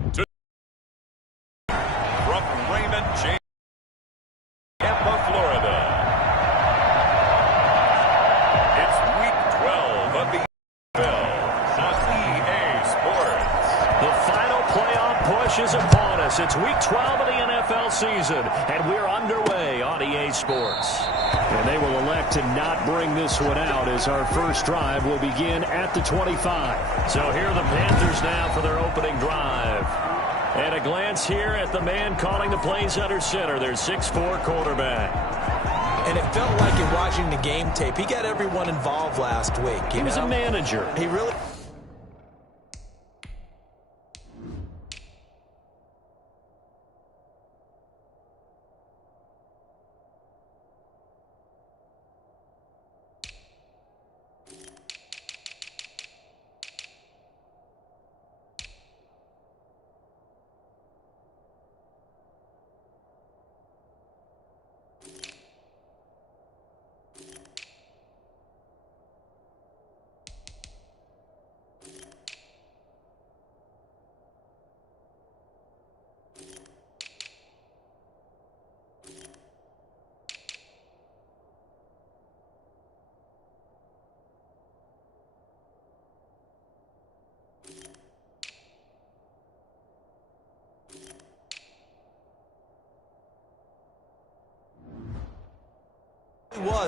From Raymond James, Tampa, Florida. It's Week 12 of the NFL on EA Sports. The final playoff push is upon us. It's Week 12 of the NFL season, and we're underway on EA Sports. And they will elect to not bring this one out as our first drive will begin at the 25. So here are the Panthers now for their opening drive. And a glance here at the man calling the plays under center, their 6'4" quarterback. And it felt like in watching the game tape, he got everyone involved last week. He was a manager. He really...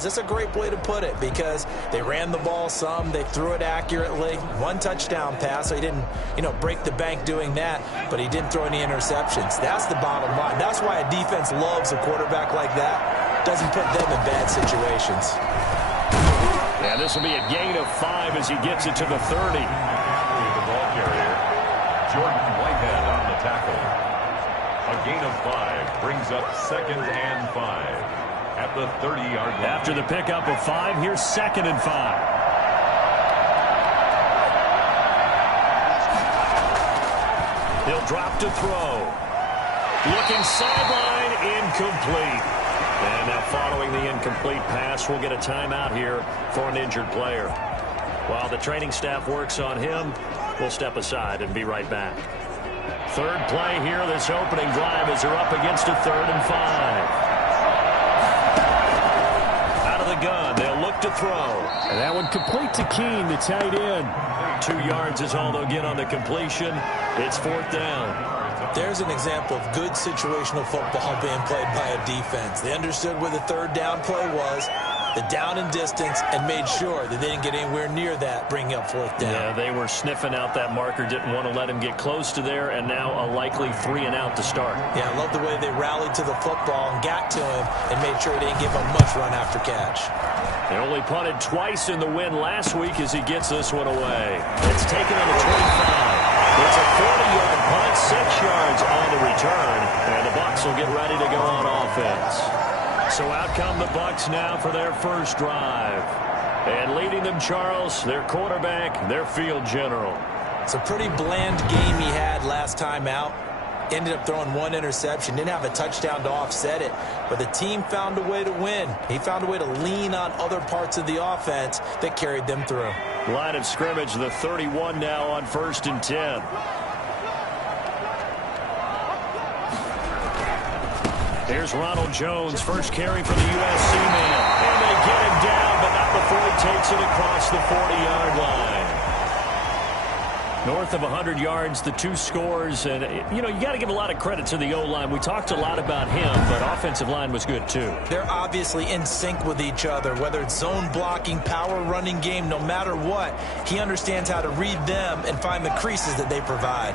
That's a great way to put it because they ran the ball some, they threw it accurately, one touchdown pass, so he didn't, break the bank doing that, but he didn't throw any interceptions. That's the bottom line. That's why a defense loves a quarterback like that. Doesn't put them in bad situations. Yeah, this will be a gain of 5 as he gets it to the 30. The ball carrier, Jordan Whitehead on the tackle. A gain of 5 brings up 2nd and 5. At the 30-yard line. After the pickup of 5, here's 2nd and 5. He'll drop to throw. Looking sideline, incomplete. And now following the incomplete pass, we'll get a timeout here for an injured player. While the training staff works on him, we'll step aside and be right back. Third play here, this opening drive as they're up against a 3rd and 5. Gun. They'll look to throw. And that one complete to Keene, the tight end. 2 yards is all they'll get on the completion. It's 4th down. There's an example of good situational football being played by a defense. They understood where the 3rd down play was, the down and distance, and made sure that they didn't get anywhere near that, bringing up 4th down. Yeah, they were sniffing out that marker, didn't want to let him get close to there, and now a likely 3 and out to start. Yeah, I love the way they rallied to the football and got to him and made sure they didn't give him much run after catch. They only punted twice in the win last week as he gets this one away. It's taken on the 25. It's a 40-yard punt, 6 yards on the return, and the Bucs will get ready to go on offense. So out come the Bucs now for their first drive. And leading them, Charles, their quarterback, their field general. It's a pretty bland game he had last time out. Ended up throwing 1 interception. Didn't have a touchdown to offset it. But the team found a way to win. He found a way to lean on other parts of the offense that carried them through. Line of scrimmage, the 31 now on 1st and 10. Here's Ronald Jones, first carry for the USC man. And they get him down, but not before he takes it across the 40-yard line. North of 100 yards, the 2 scores. And, you got to give a lot of credit to the O-line. We talked a lot about him, but offensive line was good, too. They're obviously in sync with each other, whether it's zone blocking, power running game, no matter what. He understands how to read them and find the creases that they provide.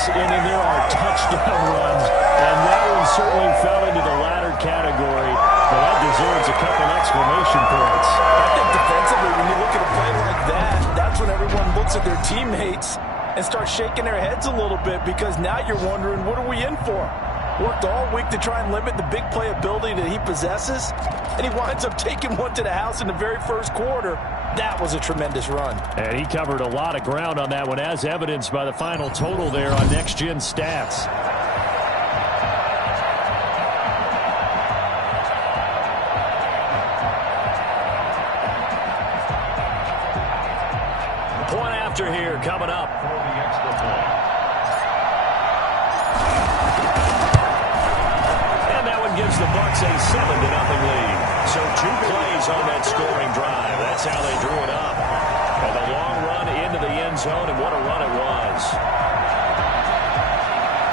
And then there are touchdown runs, and that one certainly fell into the latter category. But that deserves a couple exclamation points. I think defensively, when you look at a play like that, that's when everyone looks glance at their teammates and start shaking their heads a little bit, because now you're wondering, what are we in for? Worked all week to try and limit the big playability that he possesses, and he winds up taking one to the house in the very first quarter. That was a tremendous run. And he covered a lot of ground on that one, as evidenced by the final total there on Next Gen Stats. Point after here coming up. For the extra point. And that one gives the Bucs a 7-0 lead. So 2 plays on that scoring drive. That's how they drew it up. And the long run into the end zone, and what a run it was.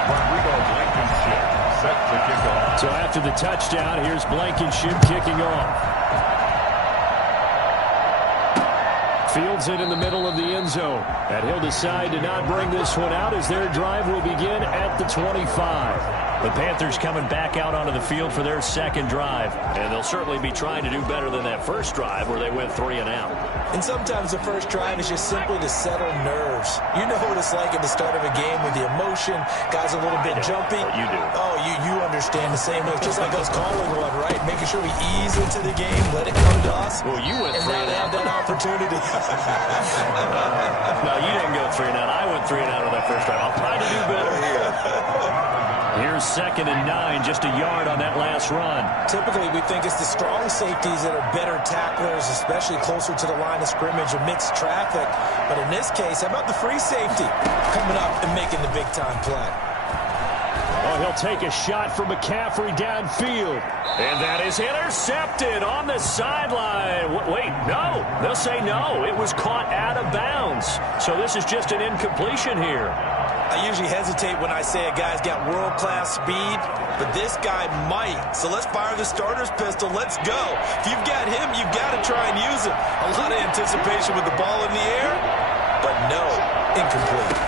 Rodrigo Blankenship set to kick off. So after the touchdown, here's Blankenship kicking off. Fields it in the middle of the end zone. And he'll decide to not bring this one out as their drive will begin at the 25. The Panthers coming back out onto the field for their second drive. And they'll certainly be trying to do better than that first drive where they went 3 and out. And sometimes the first drive is just simply to settle nerves. You know what it's like at the start of a game with the emotion. Guys a little bit jumpy. You do. Oh, you understand the same way. Just like us calling one, right? Making sure we ease into the game, let it come to us. Well, you went 3 and have out. that opportunity. No, you didn't go 3 and out. I went 3 and out on that first drive. I'll try to do better here. Here's 2nd and 9, just a yard on that last run. Typically, we think it's the strong safeties that are better tacklers, especially closer to the line of scrimmage amidst traffic. But in this case, how about the free safety coming up and making the big-time play? Oh, he'll take a shot from McCaffrey downfield. And that is intercepted on the sideline. Wait, no. They'll say no. It was caught out of bounds. So this is just an incompletion here. I usually hesitate when I say a guy's got world-class speed, but this guy might. So let's fire the starter's pistol. Let's go. If you've got him, you've got to try and use it. A lot of anticipation with the ball in the air, but no, incomplete.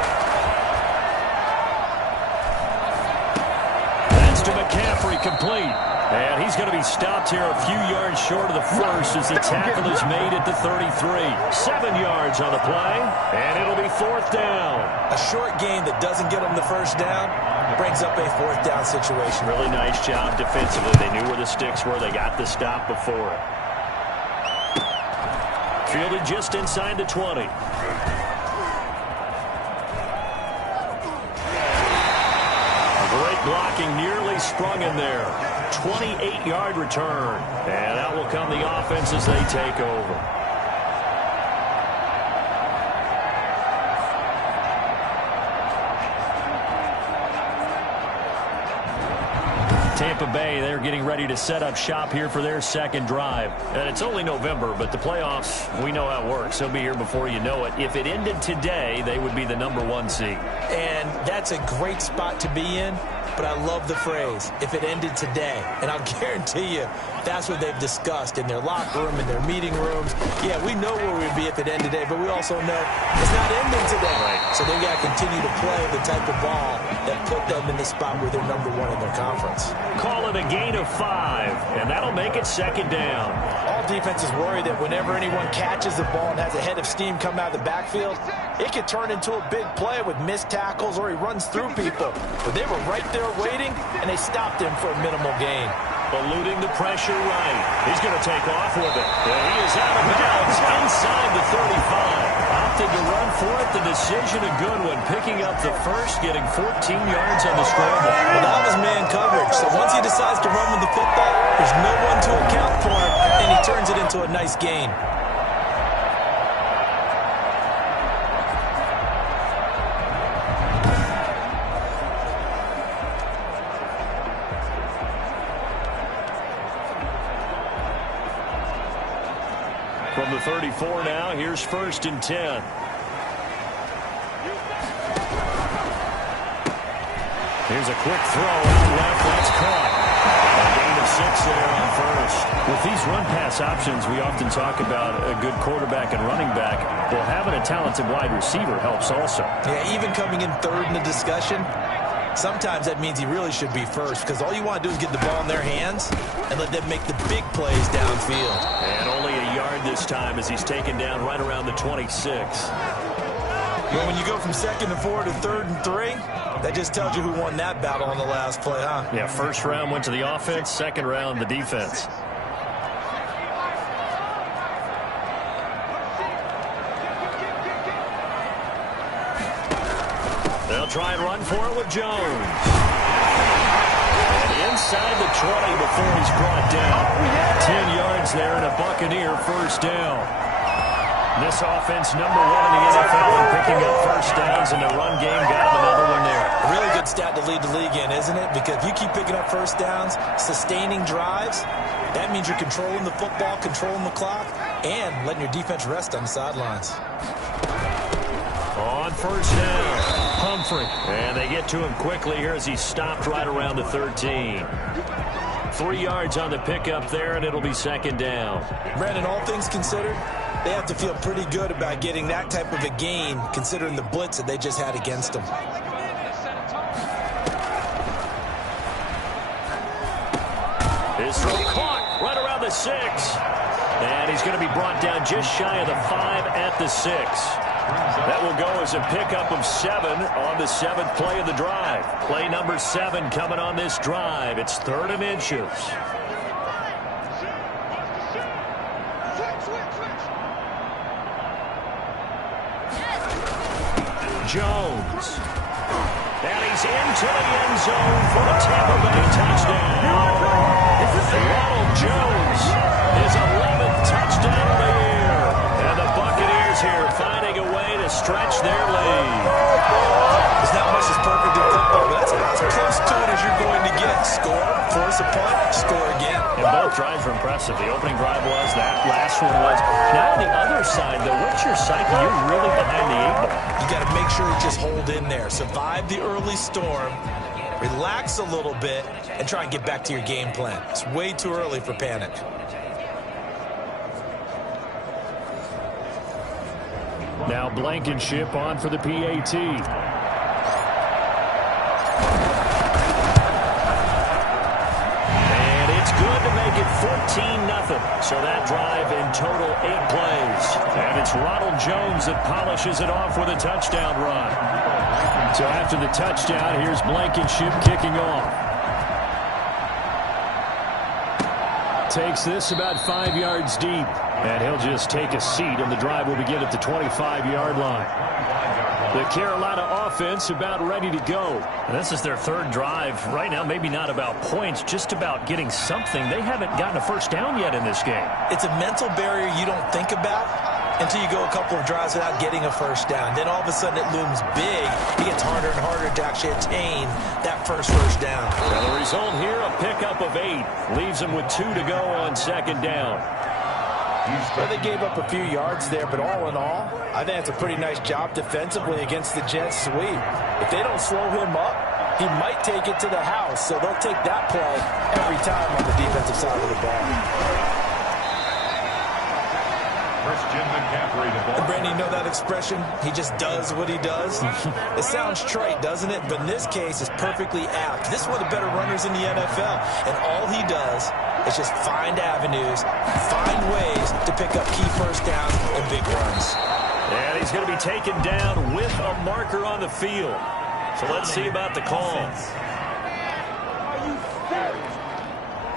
That's to McCaffrey, complete. And he's going to be stopped here a few yards short of the first as the tackle is made at the 33. 7 yards on the play, and it'll be 4th down. A short gain that doesn't get them the first down brings up a 4th down situation. Really nice job defensively. They knew where the sticks were. They got the stop before it. Fielded just inside the 20. Great blocking, nearly sprung in there. 28-yard return. And that will come the offense as they take over. Tampa Bay, they're getting ready to set up shop here for their second drive. And it's only November, but the playoffs, we know how it works. They'll be here before you know it. If it ended today, they would be the #1 seed. And that's a great spot to be in. But I love the phrase, if it ended today. And I'll guarantee you, that's what they've discussed in their locker room, in their meeting rooms. Yeah, we know where we'd be if it ended today, but we also know it's not ending today. Right. So they've got to continue to play the type of ball that put them in the spot where they're #1 in their conference. Call it a gain of 5, and that'll make it 2nd down. All defenses worry that whenever anyone catches the ball and has a head of steam come out of the backfield, it could turn into a big play with missed tackles or he runs through people. But they were right there waiting, and they stopped him for a minimal gain. Eluding the pressure right. He's going to take off with it. And he is out of bounds inside the 35. Opted to run for it. The decision a good one. Picking up the first, getting 14 yards on the scramble. Well, that was man coverage. So once he decides to run with the football, there's no one to account for him, and he turns it into a nice gain. From the 34 now, here's 1st and 10. Here's a quick throw out left. That's caught. A gain of 6 there on first. With these run-pass options, we often talk about a good quarterback and running back. Well, having a talented wide receiver helps also. Yeah, even coming in 3rd in the discussion, sometimes that means he really should be first, because all you want to do is get the ball in their hands and let them make the big plays downfield. And only a yard this time as he's taken down right around the 26. Well, when you go from 2nd and 4 to 3rd and 3, that just tells you who won that battle on the last play, huh? Yeah, first round went to the offense, second round the defense. They'll try and run for it with Jones. And inside the 20 before he's brought down. 10 yards there and a Buccaneer first down. This offense #1 in the NFL in picking up first downs, and the run game got him another one there. A really good stat to lead the league in, isn't it? Because if you keep picking up first downs, sustaining drives, that means you're controlling the football, controlling the clock, and letting your defense rest on the sidelines. On first down, Humphrey. And they get to him quickly here as he stopped right around the 13. 3 yards on the pickup there, and it'll be second down. Brandon, all things considered, they have to feel pretty good about getting that type of a gain, considering the blitz that they just had against them. His throw caught right around the 6. And he's going to be brought down just shy of the 5 at the 6. That will go as a pickup of 7 on the 7th play of the drive. Play number 7 coming on this drive. It's 3rd and inches. Jones. And he's into the end zone for a Tampa Bay touchdown. Ronald Jones, his 11th touchdown of the year. And the Buccaneers here finding a way to stretch their lead. There's not much that's perfect in football, but that's about as close to it as you're going to get. Score, force a punt, score again. And both drives were impressive. The opening drive was, that last one was. Now on the other side, though, what's your psyche? You're really behind the 8 ball. You got to make sure you just hold in there. Survive the early storm, relax a little bit, and try and get back to your game plan. It's way too early for panic. Now Blankenship on for the PAT. And it's good to make it 14-0. So that drive in total 8 plays. And it's Ronald Jones that polishes it off with a touchdown run. So after the touchdown, here's Blankenship kicking off. Takes this about 5 yards deep. And he'll just take a seat, and the drive will begin at the 25-yard line. The Carolina offense about ready to go. And this is their 3rd drive. Right now, maybe not about points, just about getting something. They haven't gotten a first down yet in this game. It's a mental barrier you don't think about until you go a couple of drives without getting a first down. Then all of a sudden it looms big. It gets harder and harder to actually attain that first down. Now the result here, a pickup of 8. Leaves them with 2 to go on second down. Well, they gave up a few yards there, but all in all, I think it's a pretty nice job defensively against the Jets sweep. If they don't slow him up, he might take it to the house, so they'll take that play every time on the defensive side of the ball. And Brandon, you know that expression? He just does what he does. It sounds trite, doesn't it? But in this case, it's perfectly apt. This is one of the better runners in the NFL, and all he does is just find avenues, find ways to pick up key first downs and big runs. And he's going to be taken down with a marker on the field. So let's see about the call.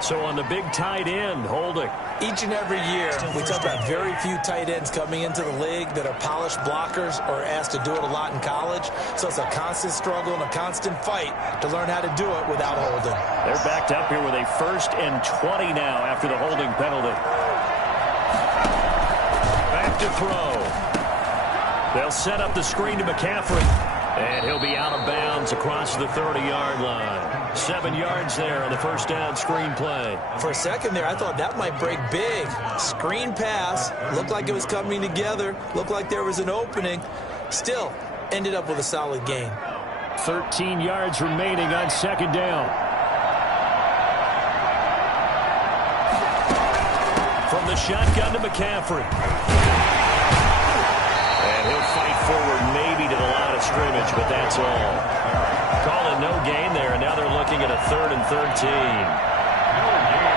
So on the big tight end, holding. Each and every year, we talk about very few tight ends coming into the league that are polished blockers or asked to do it a lot in college. So it's a constant struggle and a constant fight to learn how to do it without holding. They're backed up here with a 1st and 20 now after the holding penalty. Back to throw. They'll set up the screen to McCaffrey. And he'll be out of bounds across the 30-yard line. 7 yards there on the first down screen play. For a second there, I thought that might break big. Screen pass. Looked like it was coming together. Looked like there was an opening. Still, ended up with a solid gain. 13 yards remaining on second down. From the shotgun to McCaffrey. And he'll fight forward maybe to the line of scrimmage, but that's all. Call it no gain there, and now they're looking at a 3rd and 13. No gain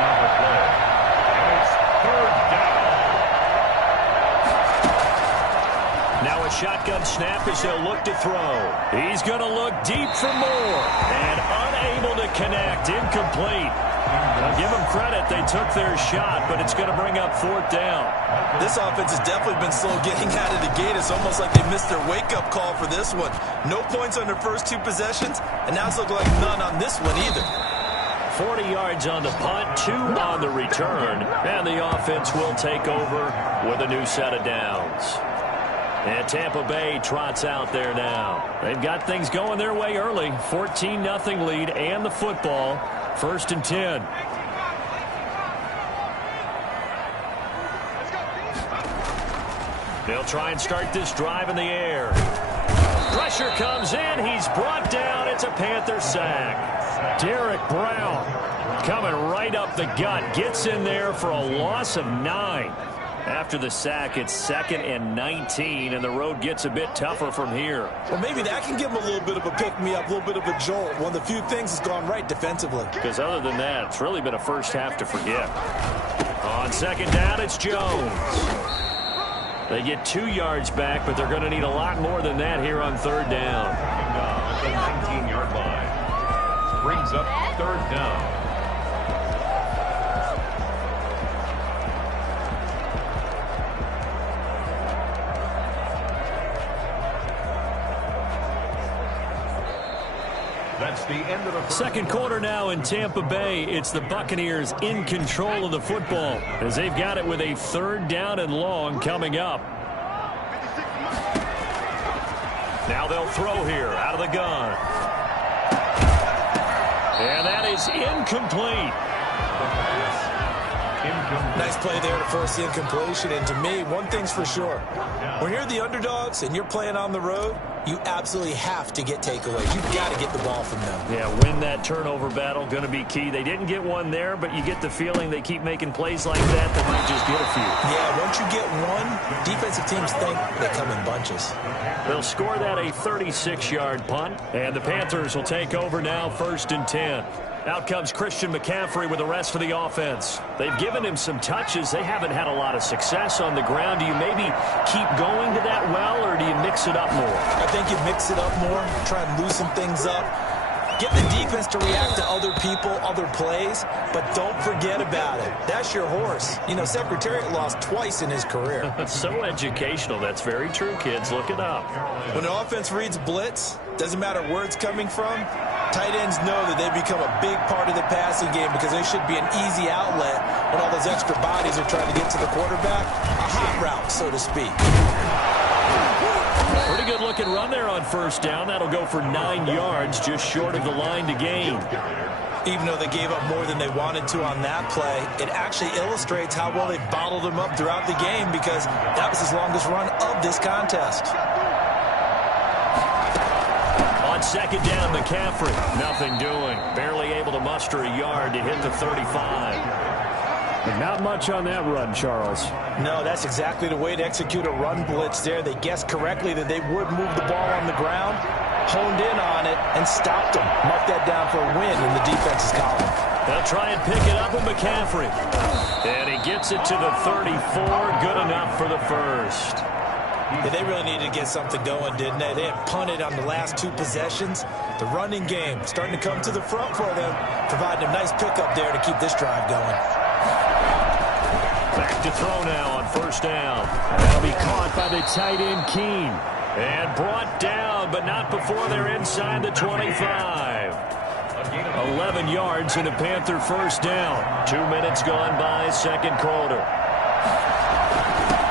on the play. And it's 3rd down. Now Now a shotgun snap as they'll look to throw. He's going to look deep for more. And unable to connect. Incomplete. I'll give them credit. They took their shot, but it's going to bring up 4th down. This offense has definitely been slow getting out of the gate. It's almost like they missed their wake-up call for this one. No points on their first 2 possessions, and now it's looking like none on this one either. 40 yards on the punt, 2 on the return, and the offense will take over with a new set of downs. And Tampa Bay trots out there now. They've got things going their way early. 14-0 lead and the football. 1st and 10. They'll try and start this drive in the air. Pressure comes in. He's brought down. It's a Panther sack. Derek Brown coming right up the gut. Gets in there for a loss of 9. After the sack, it's 2nd and 19, and the road gets a bit tougher from here. Well, maybe that can give them a little bit of a pick-me-up, a little bit of a jolt. One of the few things that's gone right defensively. Because other than that, it's really been a first half to forget. On 2nd down, it's Jones. They get 2 yards back, but they're going to need a lot more than that here on 3rd down. At the 19-yard line. Brings up 3rd down. That's the end of the second quarter now in Tampa Bay. It's the Buccaneers in control of the football as they've got it with a 3rd down and long coming up. Now they'll throw here out of the gun. And that is incomplete. Nice play there to force the incompletion. And to me, one thing's for sure. When you're the underdogs and you're playing on the road, you absolutely have to get takeaways. You've got to get the ball from them. Yeah, win that turnover battle, going to be key. They didn't get one there, but you get the feeling they keep making plays like that, they might just get a few. Yeah, once you get one, defensive teams think they come in bunches. They'll score that a 36-yard punt, and the Panthers will take over now 1st and 10. Out comes Christian McCaffrey with the rest of the offense. They've given him some touches. They haven't had a lot of success on the ground. Do you maybe keep going to that well, or do you mix it up more? I think you mix it up more, try and loosen things up. Get the defense to react to other people, other plays, but don't forget about it. That's your horse. You know, Secretariat lost twice in his career. So educational. That's very true, kids. Look it up. When an offense reads blitz, doesn't matter where it's coming from, tight ends know that they become a big part of the passing game because they should be an easy outlet when all those extra bodies are trying to get to the quarterback. A hot route, so to speak. Pretty good looking run there on 1st down. That'll go for 9 yards, just short of the line to gain. Even though they gave up more than they wanted to on that play, it actually illustrates how well they bottled him up throughout the game because that was his longest run of this contest. On 2nd down, McCaffrey, nothing doing. Barely able to muster a yard to hit the 35. Not much on that run, Charles. No, that's exactly the way to execute a run blitz there. They guessed correctly that they would move the ball on the ground, honed in on it, and stopped them. Mark that down for a win in the defense's column. They'll try and pick it up with McCaffrey. And he gets it to the 34. Good enough for the 1st. Yeah, they really needed to get something going, didn't they? They had punted on the last 2 possessions. The running game starting to come to the front for them, providing a nice pickup there to keep this drive going. Back to throw now on 1st down. That'll be caught by the tight end, Keene. And brought down, but not before they're inside the 25. 11 yards and a Panther 1st down. 2 minutes gone by, 2nd quarter.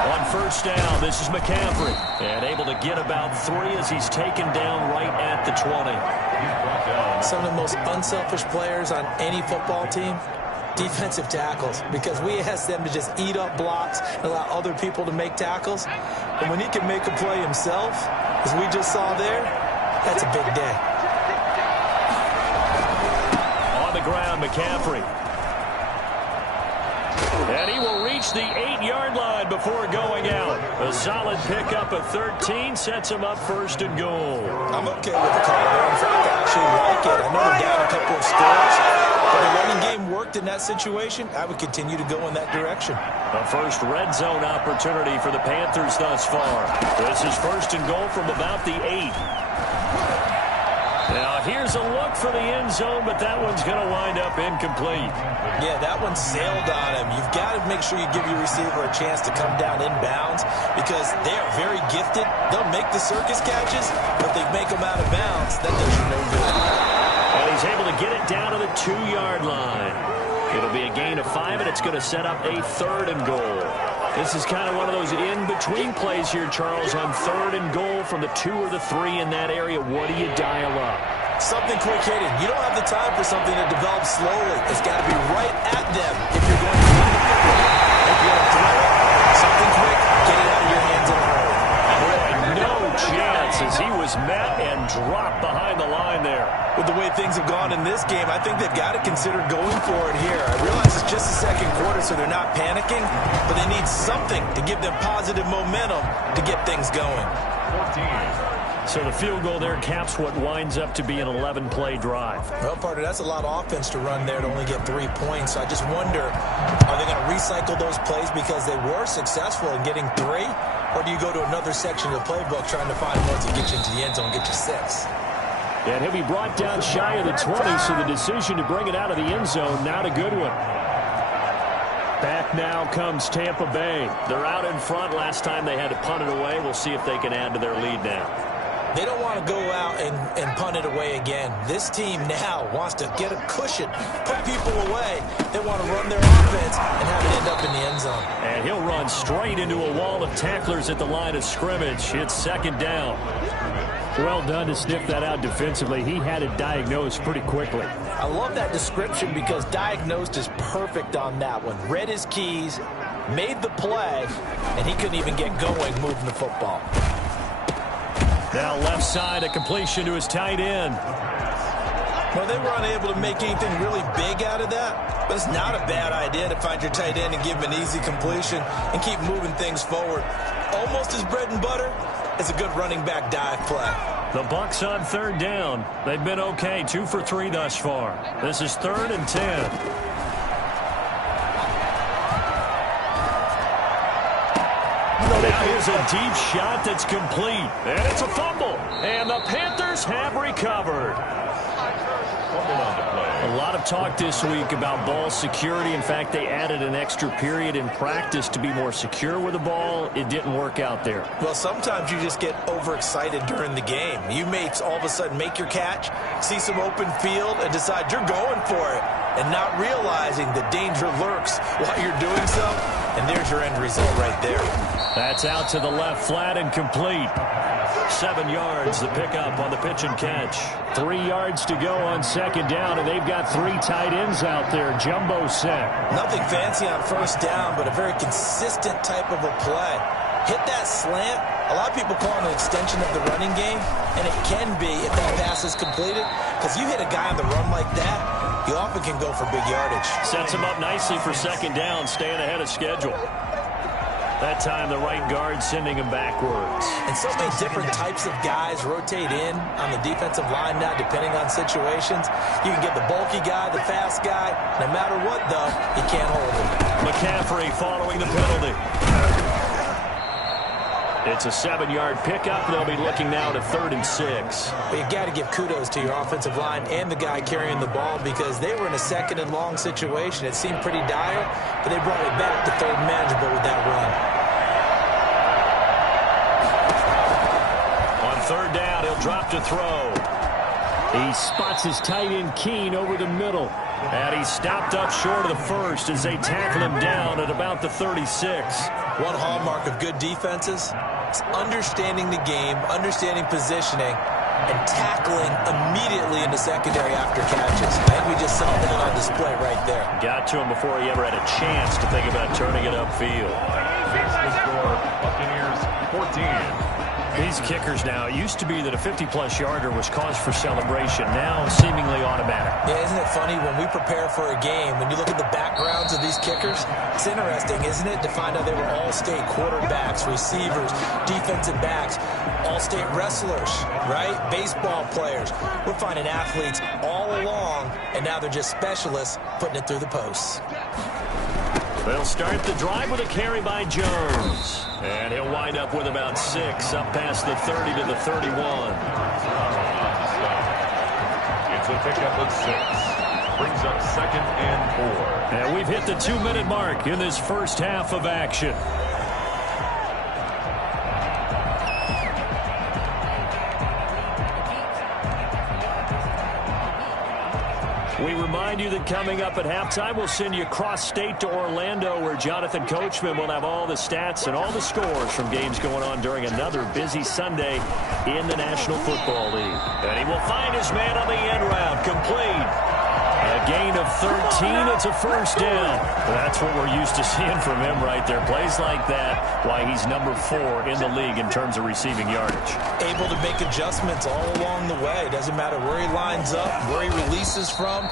On 1st down, this is McCaffrey. And able to get about 3 as he's taken down right at the 20. Some of the most unselfish players on any football team, defensive tackles, because we ask them to just eat up blocks and allow other people to make tackles. And when he can make a play himself, as we just saw there, that's a big day. On the ground, McCaffrey. And he will reach reach the 8-yard line before going out. A solid pickup of 13 sets him up first and goal. I'm okay with the call there. In fact, I actually like it. I know they're down a couple of scores, but the running game worked in that situation. I would continue to go in that direction. The first red zone opportunity for the Panthers thus far. This is first and goal from about the 8. Now, here's a look for the end zone, but that one's going to wind up incomplete. Yeah, that one sailed on him. You've got to make sure you give your receiver a chance to come down inbounds because they are very gifted. They'll make the circus catches, but they make them out of bounds. That does you no good. And he's able to get it down to the 2-yard line. It'll be a gain of 5, and it's going to set up a 3rd and goal. This is kind of one of those in-between plays here, Charles, on 3rd and goal from the 2 or the 3 in that area. What do you dial up? Something quick-hitting. You don't have the time for something to develop slowly. It's got to be right at them if you're going to run the football. If you're going to throw it, something quick, get it out of your hands in a hurry. Boy, no chance as he was met and dropped behind the line there. With the way things have gone in this game, I think they've got to consider going for it here. I realize it's just the second quarter, so they're not panicking, but they need something to give them positive momentum to get things going. 14. So the field goal there caps what winds up to be an 11-play drive. Well, partner, that's a lot of offense to run there to only get 3 points. So I just wonder, are they going to recycle those plays because they were successful in getting 3? Or do you go to another section of the playbook trying to find ones that get you into the end zone and get you 6? And he'll be brought down shy of the 20, so the decision to bring it out of the end zone, not a good one. Back now comes Tampa Bay. They're out in front. Last time they had to punt it away. We'll see if they can add to their lead now. They don't want to go out and punt it away again. This team now wants to get a cushion, put people away. They want to run their offense and have it end up in the end zone. And he'll run straight into a wall of tacklers at the line of scrimmage. It's 2nd down. Well done to sniff that out defensively. He had it diagnosed pretty quickly. I love that description because diagnosed is perfect on that one. Read his keys, made the play, and he couldn't even get going moving the football. Now left side, a completion to his tight end. Well, they were unable to make anything really big out of that, but it's not a bad idea to find your tight end and give him an easy completion and keep moving things forward. Almost as bread and butter as a good running back dive play. The Bucs on 3rd down. They've been okay, 2 for 3 thus far. This is 3rd and 10. Now here's a deep shot that's complete. And it's a fumble. And the Panthers have recovered. A lot of talk this week about ball security. In fact, they added an extra period in practice to be more secure with the ball. It didn't work out there. Well, sometimes you just get overexcited during the game. You may all of a sudden make your catch, see some open field, and decide you're going for it, and not realizing the danger lurks while you're doing so. And there's your end result right there. That's out to the left, flat and complete. 7 yards, the pickup on the pitch and catch. 3 yards to go on 2nd down, and they've got 3 tight ends out there. Jumbo set. Nothing fancy on 1st down, but a very consistent type of a play. Hit that slant. A lot of people call it an extension of the running game, and it can be if that pass is completed, because you hit a guy on the run like that, you often can go for big yardage. Sets him up nicely for 2nd down, staying ahead of schedule. That time, the right guard sending him backwards. And so many different types of guys rotate in on the defensive line now, depending on situations. You can get the bulky guy, the fast guy. No matter what, though, you can't hold him. McCaffrey following the penalty. It's a 7-yard pickup. They'll be looking now to 3rd and 6. But you got to give kudos to your offensive line and the guy carrying the ball because they were in a 2nd and long situation. It seemed pretty dire, but they brought it back to 3rd and manageable with that run. On 3rd down, he'll drop to throw. He spots his tight end Keene over the middle. And he stopped up short of the 1st as they tackle him down at about the 36. One hallmark of good defenses is understanding the game, understanding positioning, and tackling immediately in the secondary after catches. I think we just saw that on display right there. Got to him before he ever had a chance to think about turning it upfield. The score, Buccaneers 14, These kickers now, it used to be that a 50-plus yarder was cause for celebration. Now, seemingly automatic. Yeah, isn't it funny when we prepare for a game, when you look at the backgrounds of these kickers, it's interesting, isn't it, to find out they were all-state quarterbacks, receivers, defensive backs, all-state wrestlers, right? Baseball players. We're finding athletes all along, and now they're just specialists putting it through the posts. They'll start the drive with a carry by Jones. And he'll wind up with about 6 up past the 30 to the 31. It's a pickup of 6. Brings up 2nd and 4. And we've hit the 2-minute mark in this first half of action. We remind you that coming up at halftime, we'll send you cross-state to Orlando, where Jonathan Coachman will have all the stats and all the scores from games going on during another busy Sunday in the National Football League. And he will find his man on the end route, complete. A gain of 13, it's a first down. That's what we're used to seeing from him right there. Plays like that, why he's number 4 in the league in terms of receiving yardage. Able to make adjustments all along the way. Doesn't matter where he lines up, where he releases from,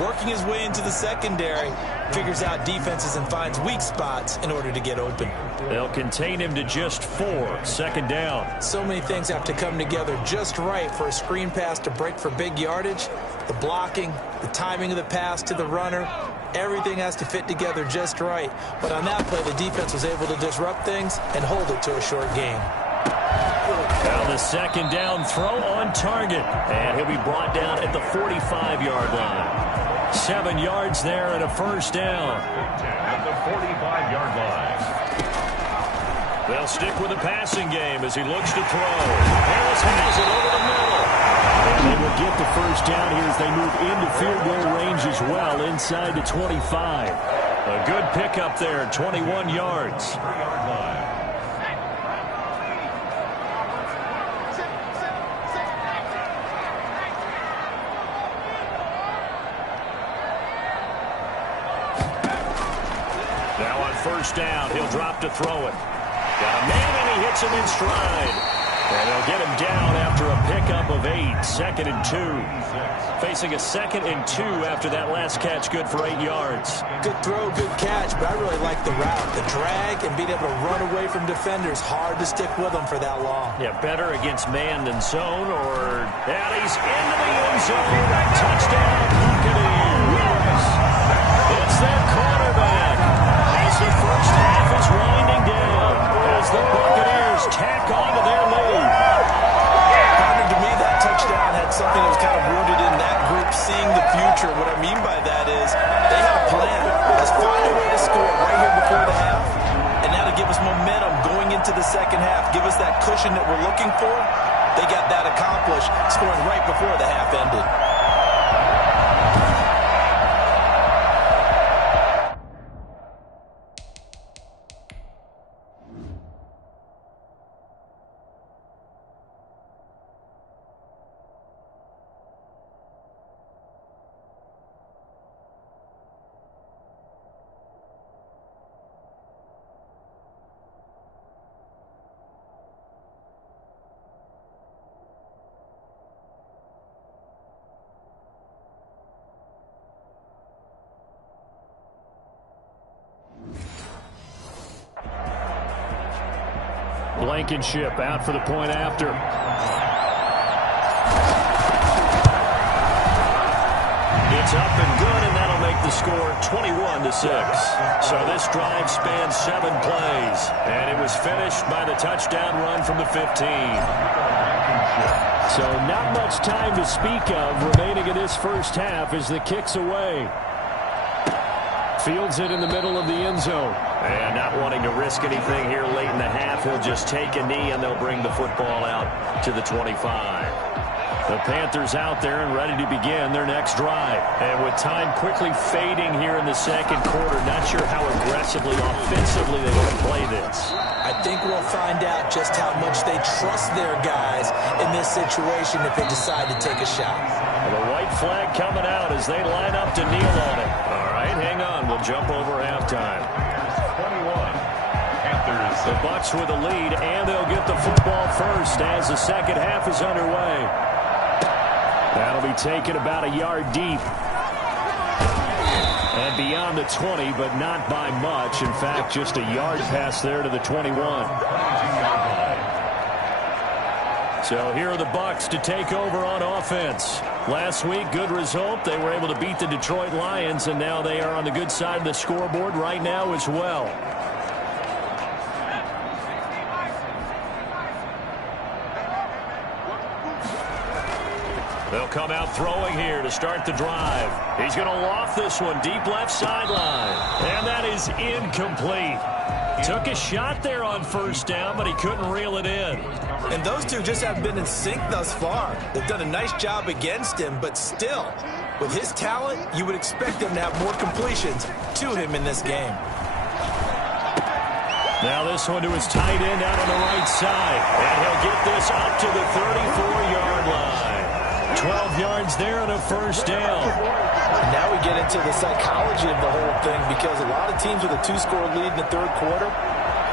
working his way into the secondary, figures out defenses and finds weak spots in order to get open. They'll contain him to just 4, second down. So many things have to come together just right for a screen pass to break for big yardage. The blocking, the timing of the pass to the runner, everything has to fit together just right. But on that play, the defense was able to disrupt things and hold it to a short gain. Now the second down throw on target. And he'll be brought down at the 45-yard line. 7 yards there and a first down. At the 45-yard line. They'll stick with the passing game as he looks to throw. Harris has it over the middle. And they will get the first down here as they move into field goal range as well, inside the 25. A good pickup there, 21 yards. 3-yard line. Now on first down, he'll drop to throw it. Got a man, and he hits him in stride. And they'll get him down after a pickup of 8, 2nd and 2. Facing a 2nd and 2 after that last catch, good for 8 yards. Good throw, good catch, but I really like the route. The drag and being able to run away from defenders, hard to stick with them for that long. Yeah, better against man than zone, or... And he's into the end zone. Touchdown, Buccaneers. It's that quarterback. As the first half is winding down, as the Buccaneers tack on to their lead. To me, that touchdown had something that was kind of rooted in that group seeing the future. What I mean by that is they have a plan. Let's find a way to score right here before the half. And now to give us momentum going into the second half, give us that cushion that we're looking for. They got that accomplished, scoring right before the half ended. Blankenship out for the point after. It's up and good, and that'll make the score 21-6. So this drive spans 7 plays, and it was finished by the touchdown run from the 15. So not much time to speak of remaining in this first half as the kick's away. Fields it in the middle of the end zone. And not wanting to risk anything here late in the half, he'll just take a knee, and they'll bring the football out to the 25. The Panthers out there and ready to begin their next drive. And with time quickly fading here in the second quarter, not sure how aggressively, offensively they want to play this. I think we'll find out just how much they trust their guys in this situation if they decide to take a shot. Well, the white flag coming out as they line up to kneel on it. All right, hang on. We'll jump over halftime. 21. Panthers The Bucs with the lead, and they'll get the football first as the second half is underway. That'll be taken about a yard deep. And beyond the 20, but not by much. In fact, just a yard pass there to the 21. So here are the Bucs to take over on offense. Last week, good result. They were able to beat the Detroit Lions, and now they are on the good side of the scoreboard right now as well. They'll come out throwing here to start the drive. He's going to loft this one deep left sideline. And that is incomplete. Took a shot there on first down, but he couldn't reel it in. And those two just haven't been in sync thus far. They've done a nice job against him, but still, with his talent, you would expect them to have more completions to him in this game. Now this one to his tight end out on the right side. And he'll get this up to the 34-yard line. 12 yards there and a first down. Now we get into the psychology of the whole thing, because a lot of teams with a 2-score lead in the third quarter,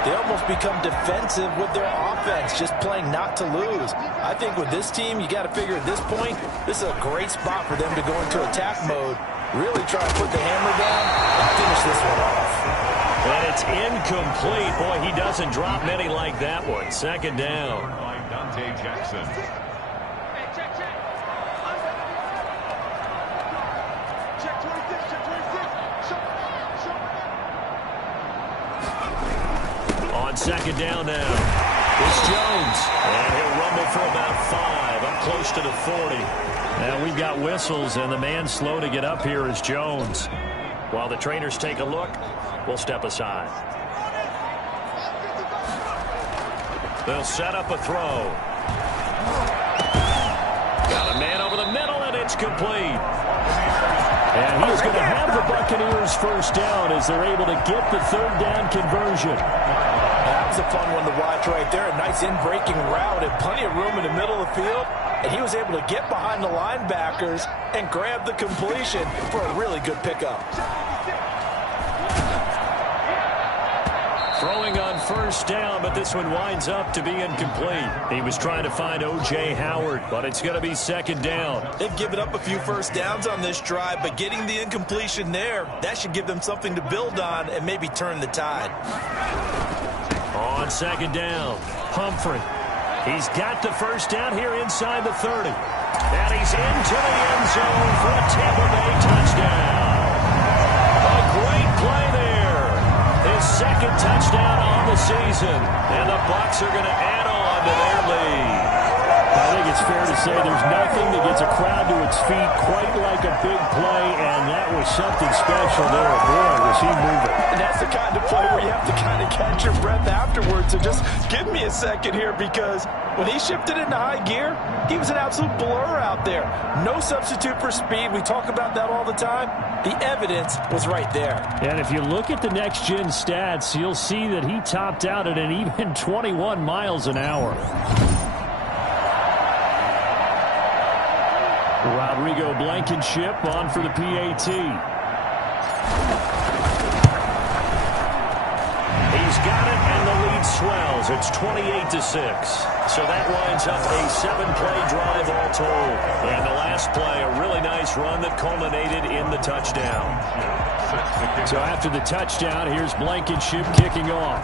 they almost become defensive with their offense, just playing not to lose. I think with this team, you got to figure at this point, this is a great spot for them to go into attack mode, really try to put the hammer down and finish this one off. And it's incomplete. Boy, he doesn't drop many like that one. Second down. Dante Jackson. Second down now. It's Jones. And he'll rumble for about 5. Up close to the 40. Now we've got whistles, and the man slow to get up here is Jones. While the trainers take a look, we'll step aside. They'll set up a throw. Got a man over the middle, and it's complete. And he's going to have the Buccaneers first down as they're able to get the third down conversion. That was a fun one to watch right there. A nice in-breaking route and plenty of room in the middle of the field. And he was able to get behind the linebackers and grab the completion for a really good pickup. Throwing on first down, but this one winds up to be incomplete. He was trying to find O.J. Howard, but it's going to be second down. They've given up a few first downs on this drive, but getting the incompletion there, that should give them something to build on and maybe turn the tide. On second down, Humphrey. He's got the first down here inside the 30. And he's into the end zone for a Tampa Bay touchdown. A great play there. His second touchdown on the season. And the Bucs are going to add on to their lead. I think it's fair to say there's nothing that gets a crowd to its feet quite like a big play, and that was something special there. Boy, was he moving. And that's the kind of play where you have to kind of catch your breath afterwards. So just give me a second here, because when he shifted into high gear, he was an absolute blur out there. No substitute for speed. We talk about that all the time. The evidence was right there. And if you look at the next-gen stats, you'll see that he topped out at an even 21 miles an hour. Rodrigo Blankenship on for the PAT. He's got it, and the lead swells. It's 28-6. So that winds up a 7-play drive all told. And the last play, a really nice run that culminated in the touchdown. So after the touchdown, here's Blankenship kicking off.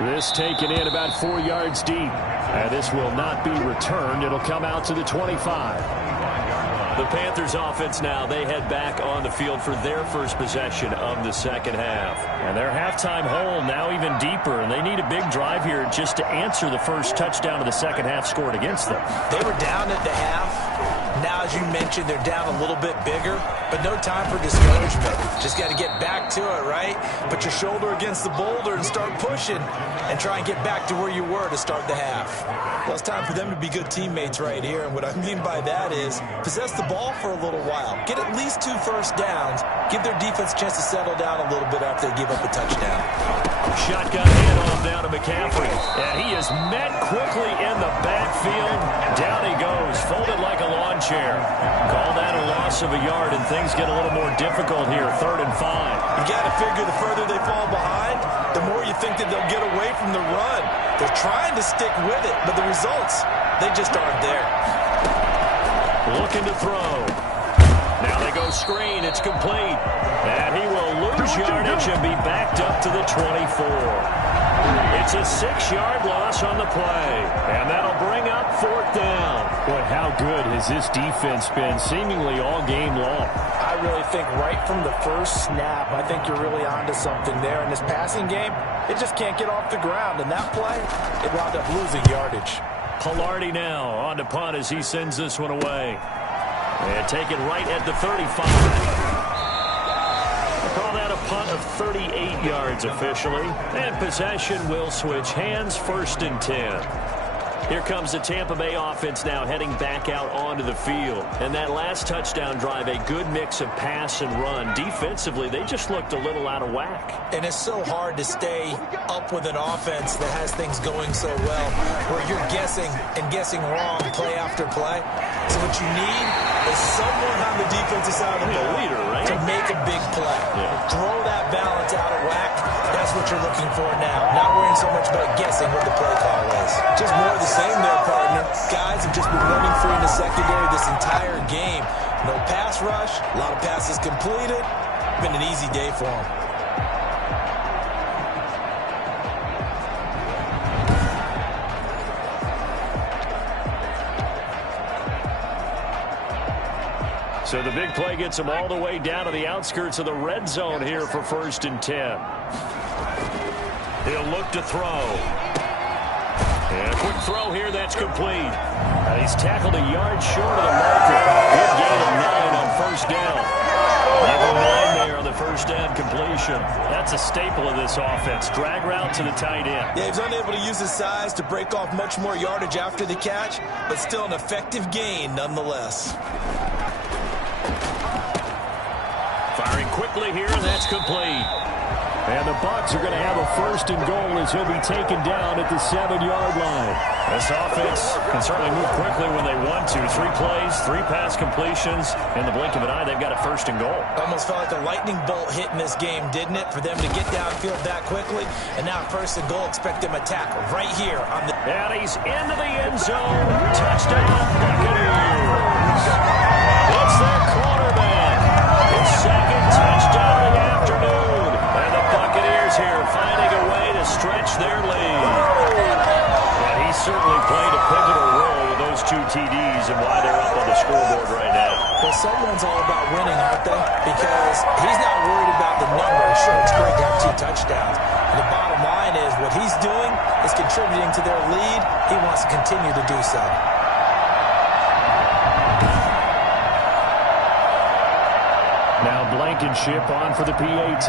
This taken in about 4 yards deep. And this will not be returned. It'll come out to the 25. The Panthers offense now, they head back on the field for their first possession of the second half. And their halftime hole now even deeper, and they need a big drive here just to answer the first touchdown of the second half scored against them. They were down at the half. Now, as you mentioned, they're down a little bit bigger, but no time for discouragement. Just got to get back to it, right? Put your shoulder against the boulder and start pushing and try and get back to where you were to start the half. Well, it's time for them to be good teammates right here, and what I mean by that is possess the ball for a little while. Get at least 2 first downs. Give their defense a chance to settle down a little bit after they give up a touchdown. Shotgun handoff down to McCaffrey. And he is met quickly in the backfield. Down he goes, folded like a lawn chair. Call that a loss loss of a yard, and things get a little more difficult here. 3rd and 5. You got to figure the further they fall behind, the more you think that they'll get away from the run. They're trying to stick with it, but the results, they just aren't there. Looking to throw. Now they go screen. It's complete. And he will lose yardage and be backed up to the 24. It's a 6-yard loss on the play. And that'll bring up 4th down. Boy, how good has this defense been seemingly all game long? I really think right from the first snap, I think you're really onto something there. In this passing game, it just can't get off the ground. And that play, it wound up losing yardage. Pilardi now on to punt as he sends this one away. And take it right at the 35. We'll call that a punt of 38 yards officially. And possession will switch hands. 1st and 10. Here comes the Tampa Bay offense now heading back out onto the field. And that last touchdown drive, a good mix of pass and run. Defensively, they just looked a little out of whack. And it's so hard to stay up with an offense that has things going so well, where you're guessing and guessing wrong play after play. So what you need is someone on the defensive side of the ball leader, right? to make a big play. Yeah. Throw that balance out of whack. That's what you're looking for now. Not worrying so much about guessing what the play call is. Just more of the same there, partner. Guys have just been running free in the secondary this entire game. No pass rush, a lot of passes completed. Been an easy day for them. So the big play gets him all the way down to the outskirts of the red zone here for 1st and 10. He'll look to throw. And a quick throw here, that's complete. He's tackled a yard short of the marker. Good gain of 9 on 1st down. Number 9 there on the 1st down completion. That's a staple of this offense. Drag route to the tight end. Yeah, he's unable to use his size to break off much more yardage after the catch, but still an effective gain nonetheless. Firing quickly here, and that's complete. And the Bucs are going to have a 1st and goal as he'll be taken down at the 7-yard line. This offense can certainly move quickly when they want to. 3 plays, 3 pass completions. In the blink of an eye, they've got a 1st and goal. Almost felt like a lightning bolt hit in this game, didn't it? For them to get downfield that quickly. And now 1st and goal, expect them to tackle right here on the... And he's into the end zone. Touchdown, Buccaneers. It's their quarterback. His 2nd touchdown of the afternoon. And the Buccaneers here finding a way to stretch their lead. And he certainly played a pivotal role with those 2 TDs and why they're up on the scoreboard right now. Well, someone's all about winning, aren't they? Because he's not worried about the numbers. Sure, it's great to have 2 touchdowns. And the bottom line is what he's doing is contributing to their lead. He wants to continue to do so. Now Blankenship on for the PAT.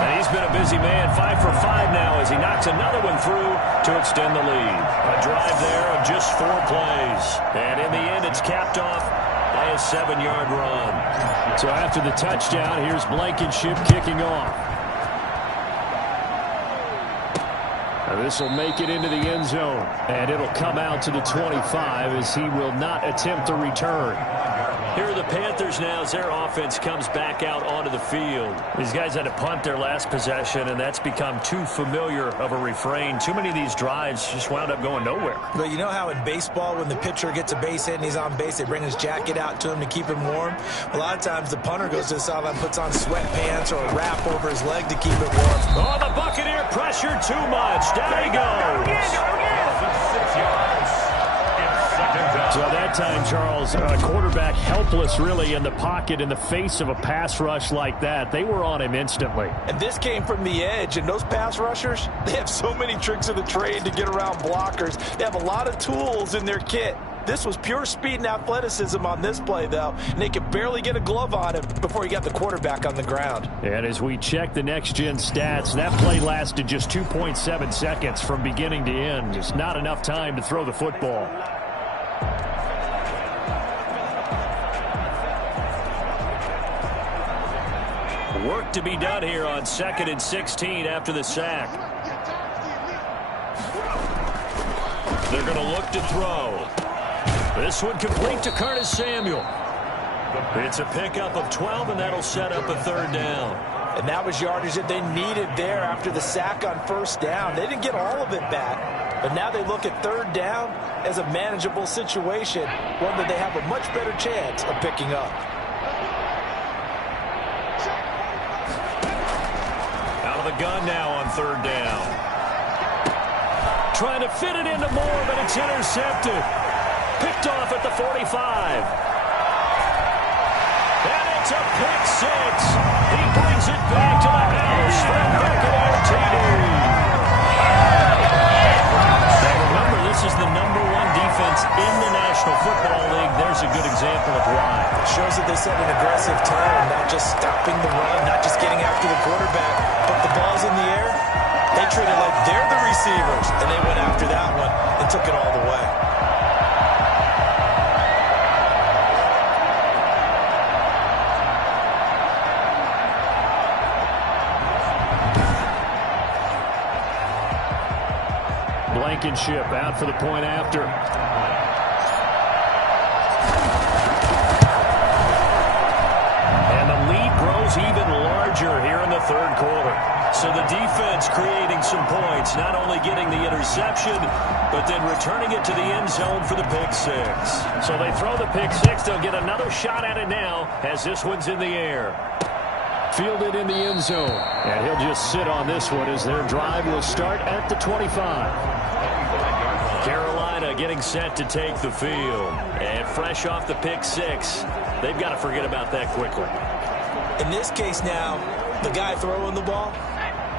And he's been a busy man, 5 for 5 now as he knocks another one through to extend the lead. A drive there of just 4 plays. And in the end, it's capped off by a 7-yard run. So after the touchdown, here's Blankenship kicking off. This will make it into the end zone, and it'll come out to the 25 as he will not attempt a return. Here are the Panthers now as their offense comes back out onto the field. These guys had to punt their last possession, and that's become too familiar of a refrain. Too many of these drives just wound up going nowhere. But you know how in baseball, when the pitcher gets a base hit and he's on base, they bring his jacket out to him to keep him warm? A lot of times the punter goes to the sideline, puts on sweatpants or a wrap over his leg to keep it warm. Oh, the Buccaneer pressure too much. Down he goes. 6 yards. So that time, Charles, quarterback helpless really in the pocket in the face of a pass rush like that. They were on him instantly. And this came from the edge, and those pass rushers, they have so many tricks of the trade to get around blockers. They have a lot of tools in their kit. This was pure speed and athleticism on this play, though, and they could barely get a glove on him before he got the quarterback on the ground. And as we check the next-gen stats, that play lasted just 2.7 seconds from beginning to end. Just not enough time to throw the football. Work to be done here on 2nd and 16 after the sack. They're going to look to throw. This one complete to Curtis Samuel. It's a pickup of 12, and that'll set up a third down. And that was yardage that they needed there after the sack on first down. They didn't get all of it back, but now they look at third down as a manageable situation, one that they have a much better chance of picking up. Out of the gun now on third down. Trying to fit it into Moore, but it's intercepted. Picked off at the 45. And it's a pick six. He brings it back to the house for a Buccaneer TD. Now remember, this is the #1 defense in the National Football League. There's a good example of why. It shows that they set an aggressive tone, not just stopping the run, not just getting after the quarterback, but the ball's in the air. They treat it like they're the receivers, and they went after that one and took it all the way. Blankenship out for the point after. And the lead grows even larger here in the third quarter. So the defense creating some points, not only getting the interception, but then returning it to the end zone for the pick six. So they throw the pick six. They'll get another shot at it now as this one's in the air. Fielded in the end zone. And he'll just sit on this one as their drive will start at the 25. Carolina getting set to take the field. And fresh off the pick six, they've got to forget about that quickly. In this case now, the guy throwing the ball,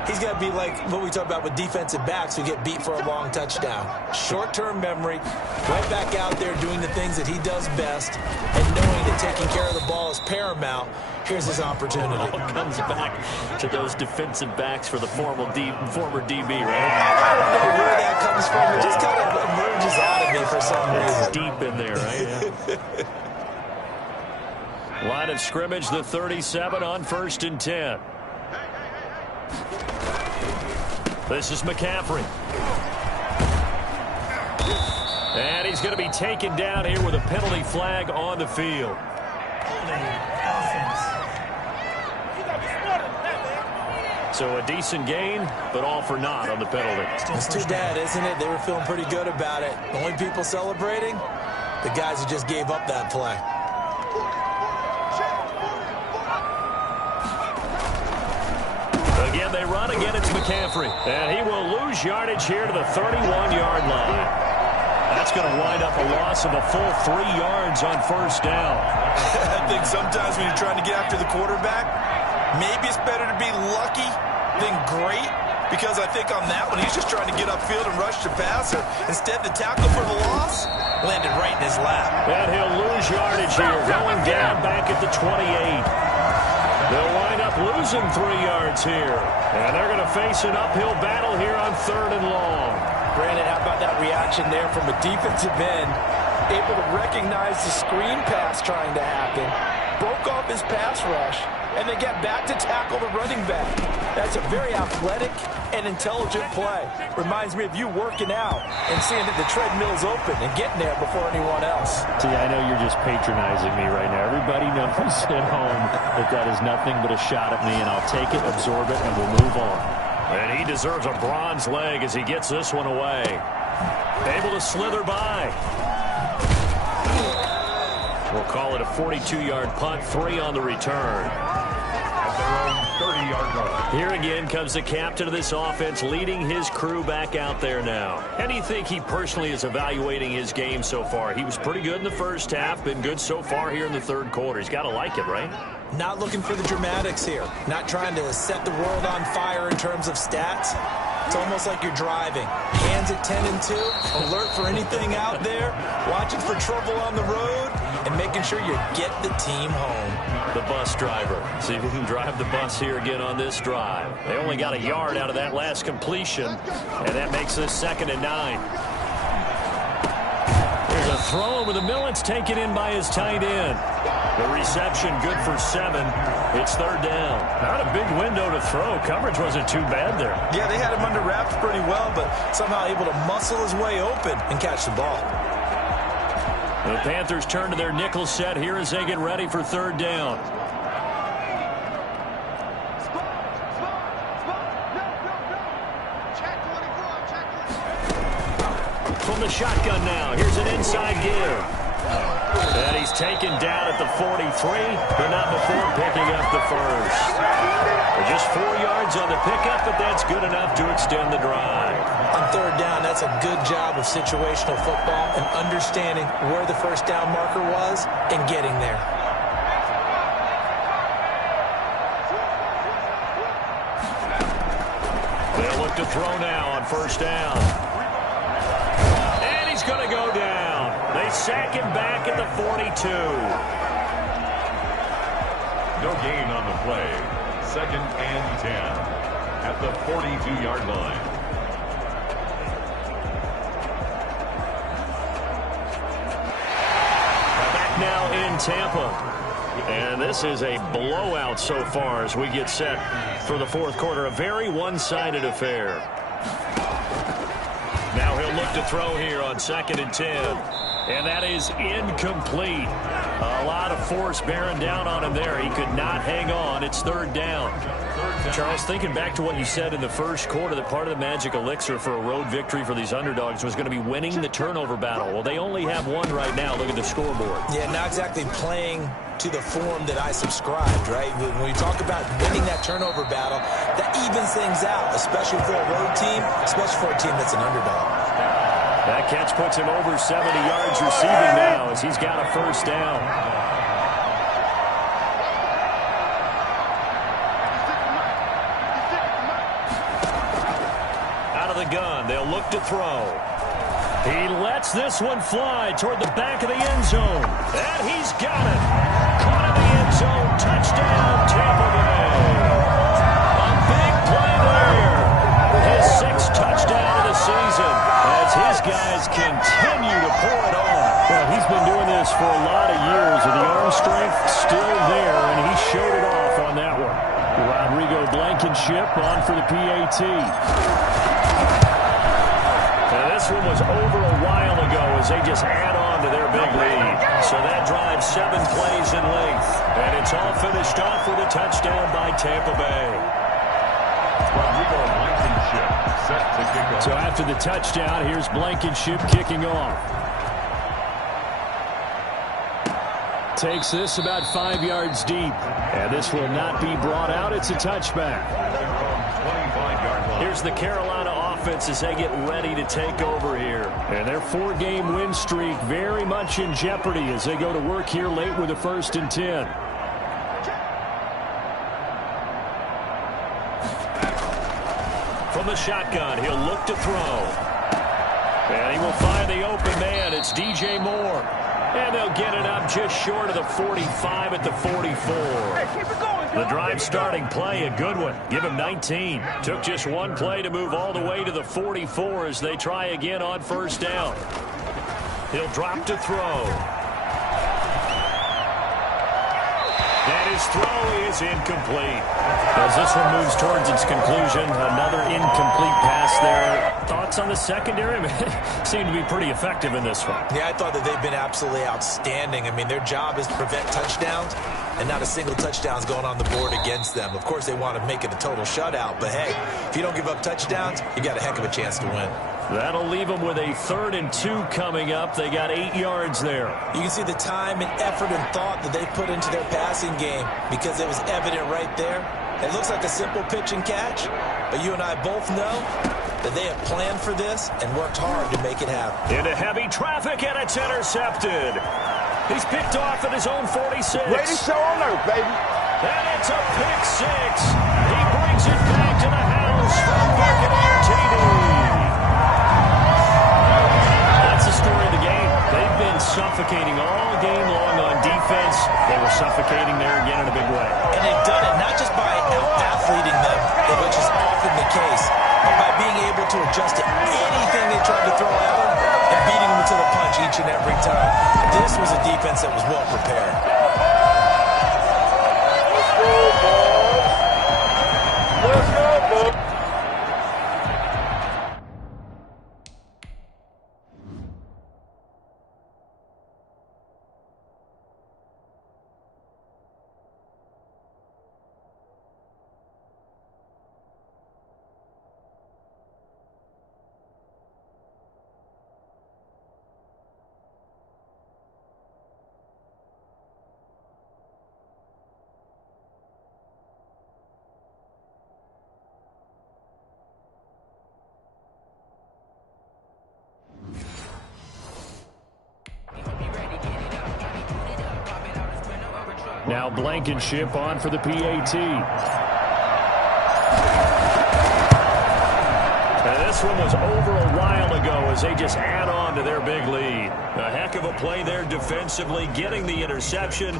he's got to be like what we talk about with defensive backs who get beat for a long touchdown. Short-term memory, right back out there doing the things that he does best, and knowing that taking care of the ball is paramount. Here's his opportunity. It all comes back to those defensive backs for the former DB, right? I don't know where that comes from. It just kind of emerges out of me for some reason. Deep in there, right? Yeah. Line of scrimmage, the 37 on 1st and 10. This is McCaffrey. And he's going to be taken down here with a penalty flag on the field. So a decent gain, but all for naught on the penalty. It's too bad, isn't it? They were feeling pretty good about it. The only people celebrating, the guys who just gave up that play. Again, they run. Again, it's McCaffrey. And he will lose yardage here to the 31-yard line. That's going to wind up a loss of a full 3 yards on first down. I think sometimes when you're trying to get after the quarterback, maybe it's better to be lucky than great, because I think on that one, he's just trying to get upfield and rush the passer. Instead, the tackle for the loss landed right in his lap. And he'll lose yardage here, going down back at the 28. They'll wind up losing 3 yards here. And they're going to face an uphill battle here on 3rd and long. Brandon, how about that reaction there from a defensive end? Able to recognize the screen pass trying to happen, broke off his pass rush, and they get back to tackle the running back. That's a very athletic and intelligent play. Reminds me of you working out and seeing that the treadmill's open and getting there before anyone else. See, I know you're just patronizing me right now. Everybody knows at home that is nothing but a shot at me, and I'll take it, absorb it, and we'll move on. And he deserves a bronze leg as he gets this one away. Able to slither by. We'll call it a 42-yard punt, 3 on the return. At their own 30-yard line. Here again comes the captain of this offense, leading his crew back out there now. How do you think he personally is evaluating his game so far? He was pretty good in the first half, been good so far here in the third quarter. He's got to like it, right? Not looking for the dramatics here. Not trying to set the world on fire in terms of stats. It's almost like you're driving. Hands at 10 and 2, alert for anything out there, watching for trouble on the road, and making sure you get the team home. The bus driver. See if we can drive the bus here again on this drive. They only got a yard out of that last completion, and that makes this 2nd and 9. There's a throw over the middle. It's taken in by his tight end. The reception good for 7. It's 3rd down. Not a big window to throw. Coverage wasn't too bad there. Yeah, they had him under wraps pretty well, but somehow able to muscle his way open and catch the ball. The Panthers turn to their nickel set here as they get ready for third down. From the shotgun now, here's an inside give. And he's taken down at the 43, but not before picking up the first. Just 4 yards on the pickup, but that's good enough to extend the drive. On third down, that's a good job of situational football and understanding where the first down marker was and getting there. They'll look to throw now on first down. And he's going to go down. They sack him back at the 42. No gain on the play. 2nd and 10 at the 42-yard line. Back now in Tampa. And this is a blowout so far as we get set for the fourth quarter. A very one-sided affair. Now he'll look to throw here on 2nd and 10. And that is incomplete. A lot of force bearing down on him there. He could not hang on. It's third down. Charles, thinking back to what you said in the first quarter, that part of the magic elixir for a road victory for these underdogs was going to be winning the turnover battle. Well, they only have one right now. Look at the scoreboard. Yeah, not exactly playing to the form that I subscribed, right? When we talk about winning that turnover battle, that evens things out, especially for a road team, especially for a team that's an underdog. That catch puts him over 70 yards receiving now as he's got a first down. Out of the gun, they'll look to throw. He lets this one fly toward the back of the end zone. And he's got it. Caught in the end zone. Touchdown, Tampa Bay. A big play there. His 6th touchdown of the season as his guys continue to pour it on. Well, he's been doing this for a lot of years, and the arm strength still there, and he showed it off on that one. Rodrigo Blankenship on for the PAT. Now, this one was over a while ago as they just add on to their big lead. So that drives 7 plays in length, and it's all finished off with a touchdown by Tampa Bay. Rodrigo Blankenship set to kick off. So after the touchdown, here's Blankenship kicking off. Takes this about 5 yards deep. And this will not be brought out. It's a touchback. Here's the Carolina offense as they get ready to take over here. And their 4-game win streak very much in jeopardy as they go to work here late with a 1st and 10. From the shotgun, he'll look to throw. And he will find the open man. It's DJ Moore. And they'll get it up just short of the 45 at the 44. The drive starting play, a good one. Give him 19. Took just one play to move all the way to the 44 as they try again on first down. He'll drop to throw. And his throw is incomplete. As this one moves towards its conclusion, another incomplete pass there. Thoughts on the secondary? Seem to be pretty effective in this one. Yeah, I thought that they've been absolutely outstanding. I mean, their job is to prevent touchdowns, and not a single touchdown's going on the board against them. Of course, they want to make it a total shutout, but hey, if you don't give up touchdowns, you got a heck of a chance to win. That'll leave them with a 3rd and 2 coming up. They got 8 yards there. You can see the time and effort and thought that they put into their passing game because it was evident right there. It looks like a simple pitch and catch, but you and I both know that they have planned for this and worked hard to make it happen. Into heavy traffic, and it's intercepted. He's picked off at his own 46. Greatest show on earth, baby. And it's a pick 6. He brings it back to the house from Buccaneer TD. That's the story of the game. They've been suffocating all game long on defense. They were suffocating there again in a big way. And they've done it not just by out-athleting them, which is often the case, but by being able to adjust to anything they tried to throw at them and beating them to the punch each and every time. This was a defense that was well prepared. Let's go, boys. Now Blankenship on for the PAT. And this one was over a while ago as they just add on to their big lead. A heck of a play there defensively, getting the interception,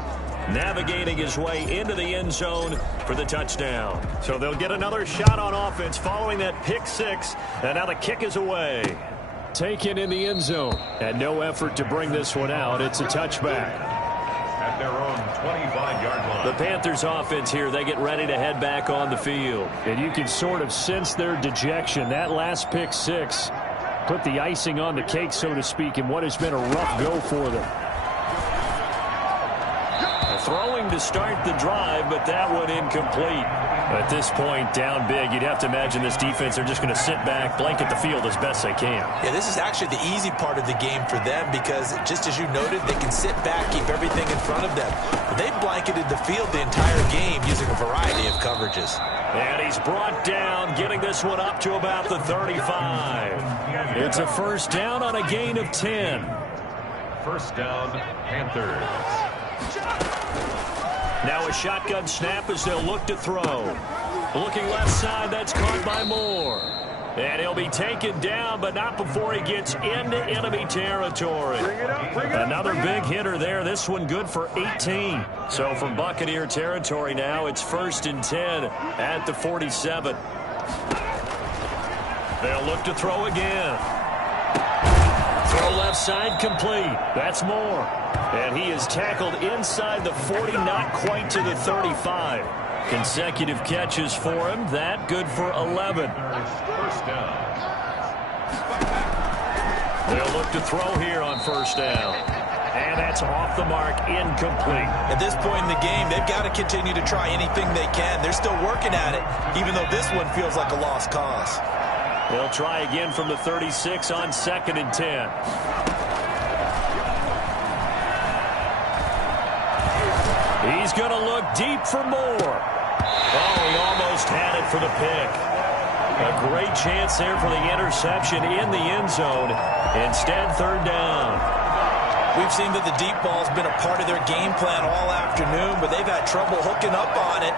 navigating his way into the end zone for the touchdown. So they'll get another shot on offense following that pick six, and now the kick is away. Taken in the end zone, and no effort to bring this one out. It's a touchback. At their own 25-yard line. The Panthers offense here, they get ready to head back on the field. And you can sort of sense their dejection. That last pick six put the icing on the cake, so to speak, in what has been a rough go for them. Throwing to start the drive, but that one incomplete. At this point, down big, you'd have to imagine this defense are just going to sit back, blanket the field as best they can. Yeah, this is actually the easy part of the game for them because, just as you noted, they can sit back, keep everything in front of them. But they blanketed the field the entire game using a variety of coverages. And he's brought down, getting this one up to about the 35. It's a first down on a gain of 10. First down, Panthers. Now a shotgun snap as they'll look to throw. Looking left side, that's caught by Moore. And he'll be taken down, but not before he gets into enemy territory. Another big hitter there. This one good for 18. So from Buccaneer territory now, it's 1st and 10 at the 47. They'll look to throw again. Throw left side complete. That's Moore. And he is tackled inside the 40, not quite to the 35. Consecutive catches for him. That good for 11. First down. They'll look to throw here on first down. And that's off the mark, incomplete. At this point in the game, they've got to continue to try anything they can. They're still working at it, even though this one feels like a lost cause. They'll try again from the 36 on 2nd and 10. He's going to look deep for Moore. Oh, he almost had it for the pick. A great chance there for the interception in the end zone. Instead, 3rd down. We've seen that the deep ball's been a part of their game plan all afternoon, but they've had trouble hooking up on it,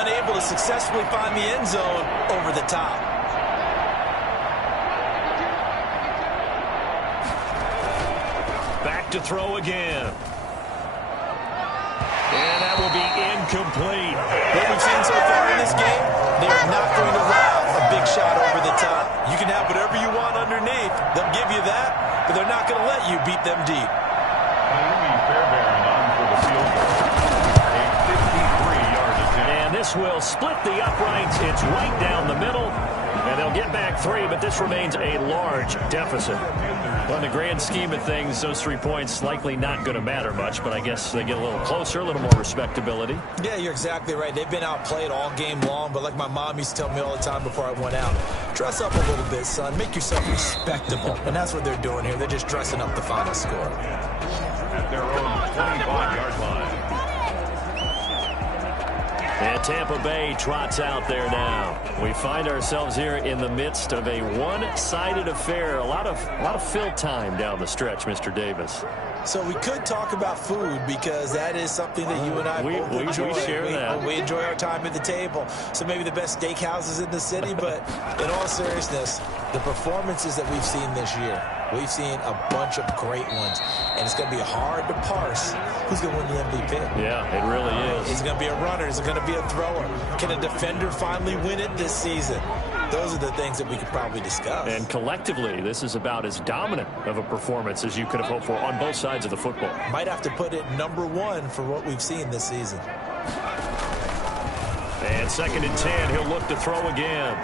unable to successfully find the end zone over the top. Back to throw again. And that will be incomplete. What we've seen so far in this game, they are not going to allow a big shot over the top. You can have whatever you want underneath. They'll give you that, but they're not going to let you beat them deep. Fairbairn on for the field goal. A 53-yard attempt. And this will split the uprights. It's right down the middle. And they'll get back 3, but this remains a large deficit. Well, in the grand scheme of things, those 3 points likely not going to matter much, but I guess they get a little closer, a little more respectability. Yeah, you're exactly right. They've been outplayed all game long, but like my mom used to tell me all the time before I went out, dress up a little bit, son. Make yourself respectable. And that's what they're doing here. They're just dressing up the final score. At their own 25-yard line. And Tampa Bay trots out there now. We find ourselves here in the midst of a one-sided affair. A lot of fill time down the stretch, Mr. Davis. So we could talk about food because that is something that you and I both enjoy. We share that. We enjoy our time at the table. So maybe the best steakhouses in the city, but in all seriousness, the performances that we've seen this year, we've seen a bunch of great ones. And it's going to be hard to parse who's going to win the MVP. Yeah, it really is. Is it going to be a runner? Is it going to be a thrower? Can a defender finally win it this season? Those are the things that we could probably discuss. And collectively, this is about as dominant of a performance as you could have hoped for on both sides of the football. Might have to put it #1 for what we've seen this season. And 2nd and 10, he'll look to throw again.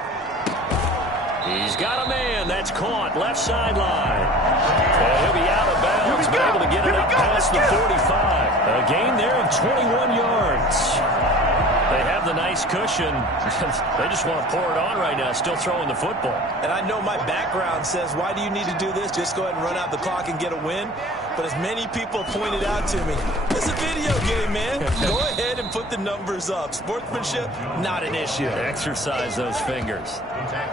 He's got a man. That's caught. Left sideline. And he'll be out of bounds, but able to get it up past the 45. A gain there of 21 yards. They have the nice cushion. They just want to pour it on right now, still throwing the football. And I know my background says, why do you need to do this? Just go ahead and run out the clock and get a win. But as many people pointed out to me, it's a video game, man. Go ahead and put the numbers up. Sportsmanship, not an issue. Exercise those fingers.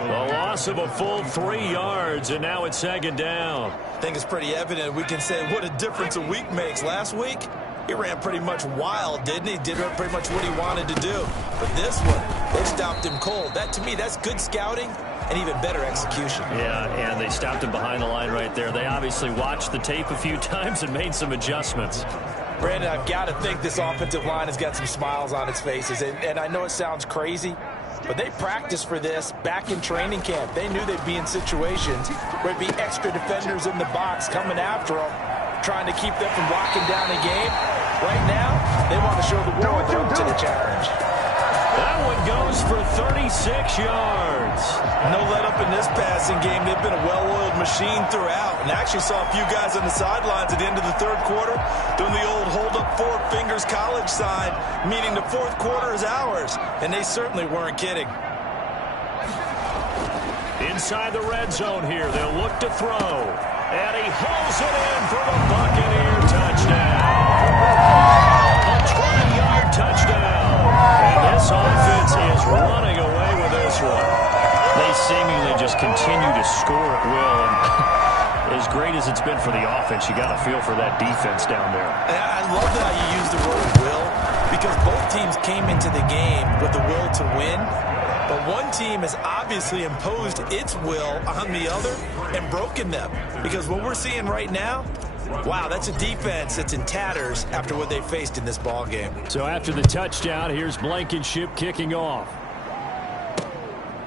A loss of a full 3 yards, and now it's 2nd down. I think it's pretty evident. We can say what a difference a week makes. Last week, he ran pretty much wild, didn't he? Did pretty much what he wanted to do. But this one, they stopped him cold. That, to me, that's good scouting and even better execution. Yeah, and they stopped him behind the line right there. They obviously watched the tape a few times and made some adjustments. Brandon, I've got to think this offensive line has got some smiles on its faces. And I know it sounds crazy, but they practiced for this back in training camp. They knew they'd be in situations where there'd be extra defenders in the box coming after them, trying to keep them from locking down the game. Right now, they want to show the world they're up to the challenge. That one goes for 36 yards. No let up in this passing game. They've been a well-oiled machine throughout. And actually saw a few guys on the sidelines at the end of the third quarter doing the old hold up four fingers college sign, meaning the fourth quarter is ours. And they certainly weren't kidding. Inside the red zone here, they'll look to throw. And he hauls it in for the Buccaneer touchdown. A 20-yard touchdown. And this offense is running away with this one. They seemingly just continue to score at will. And as great as it's been for the offense, you got to feel for that defense down there. I love how you use the word will, because both teams came into the game with the will to win. But one team has obviously imposed its will on the other and broken them. Because what we're seeing right now, wow, that's a defense that's in tatters after what they faced in this ball game. So after the touchdown, here's Blankenship kicking off.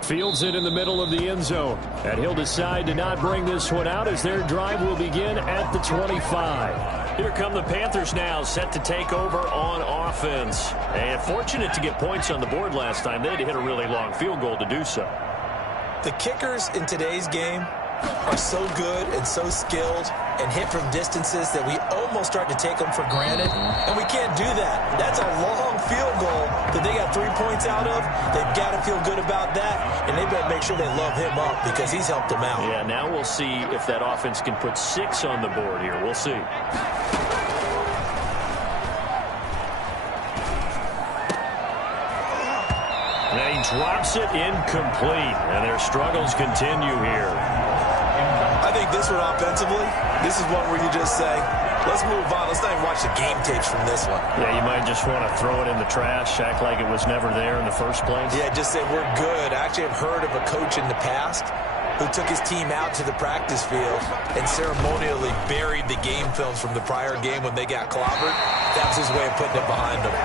Fields it in the middle of the end zone. And he'll decide to not bring this one out as their drive will begin at the 25. Here come the Panthers now, set to take over on offense. And fortunate to get points on the board last time. They had to hit a really long field goal to do so. The kickers in today's game are so good and so skilled and hit from distances that we almost start to take them for granted. And we can't do that. That's a long field goal that they got 3 points out of. They've got to feel good about that, and they better make sure they love him up because he's helped them out. Yeah, now we'll see if that offense can put 6 on the board here. We'll see. And he drops it incomplete, and their struggles continue here. I think this one offensively, this is one where you just say, let's move on. Let's not even watch the game tapes from this one. Yeah, you might just want to throw it in the trash, act like it was never there in the first place. Yeah, just say we're good. I actually have heard of a coach in the past who took his team out to the practice field and ceremonially buried the game films from the prior game when they got clobbered. That was his way of putting it behind them.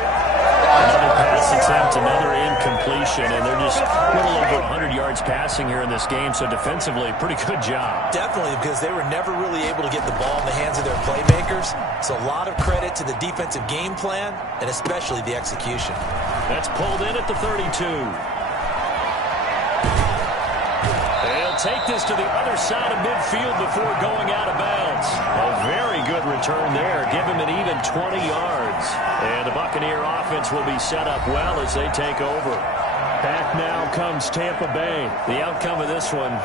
Another pass attempt, another incompletion, and they're just a little over 100 yards passing here in this game, so defensively, pretty good job. Definitely, because they were never really able to get the ball in the hands of their playmakers, so a lot of credit to the defensive game plan, and especially the execution. That's pulled in at the 32. They'll take this to the other side of midfield before going out of bounds. A very good return there. Give him an even 20 yards. And the Buccaneer offense will be set up well as they take over. Back now comes Tampa Bay. The outcome of this one,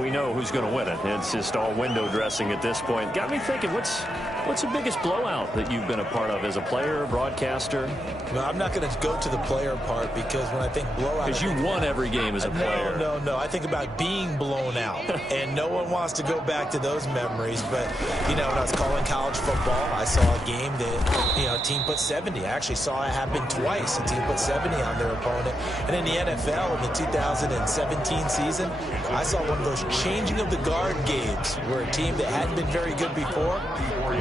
we know who's going to win it. It's just all window dressing at this point. Got me thinking, what's the biggest blowout that you've been a part of as a player, broadcaster? No, I'm not going to go to the player part because when I think blowout... Because you won every game as a player. No. I think about being blown out, and no one wants to go back to those memories. But, when I was calling college football, I saw a game that, a team put 70. I actually saw it happen twice. A team put 70 on their opponent. And in the NFL, in the 2017 season, I saw one of those changing of the guard games where a team that hadn't been very good before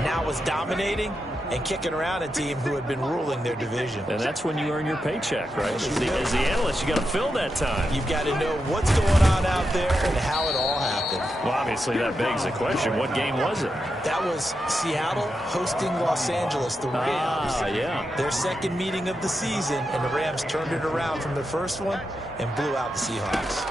now was dominating and kicking around a team who had been ruling their division. And that's when you earn your paycheck, right? As the analyst, you got to fill that time. You've got to know what's going on out there and how it all happened. Well, obviously, that begs the question, what game was it? That was Seattle hosting Los Angeles, the Rams. Yeah. Their second meeting of the season, and the Rams turned it around from their first one and blew out the Seahawks.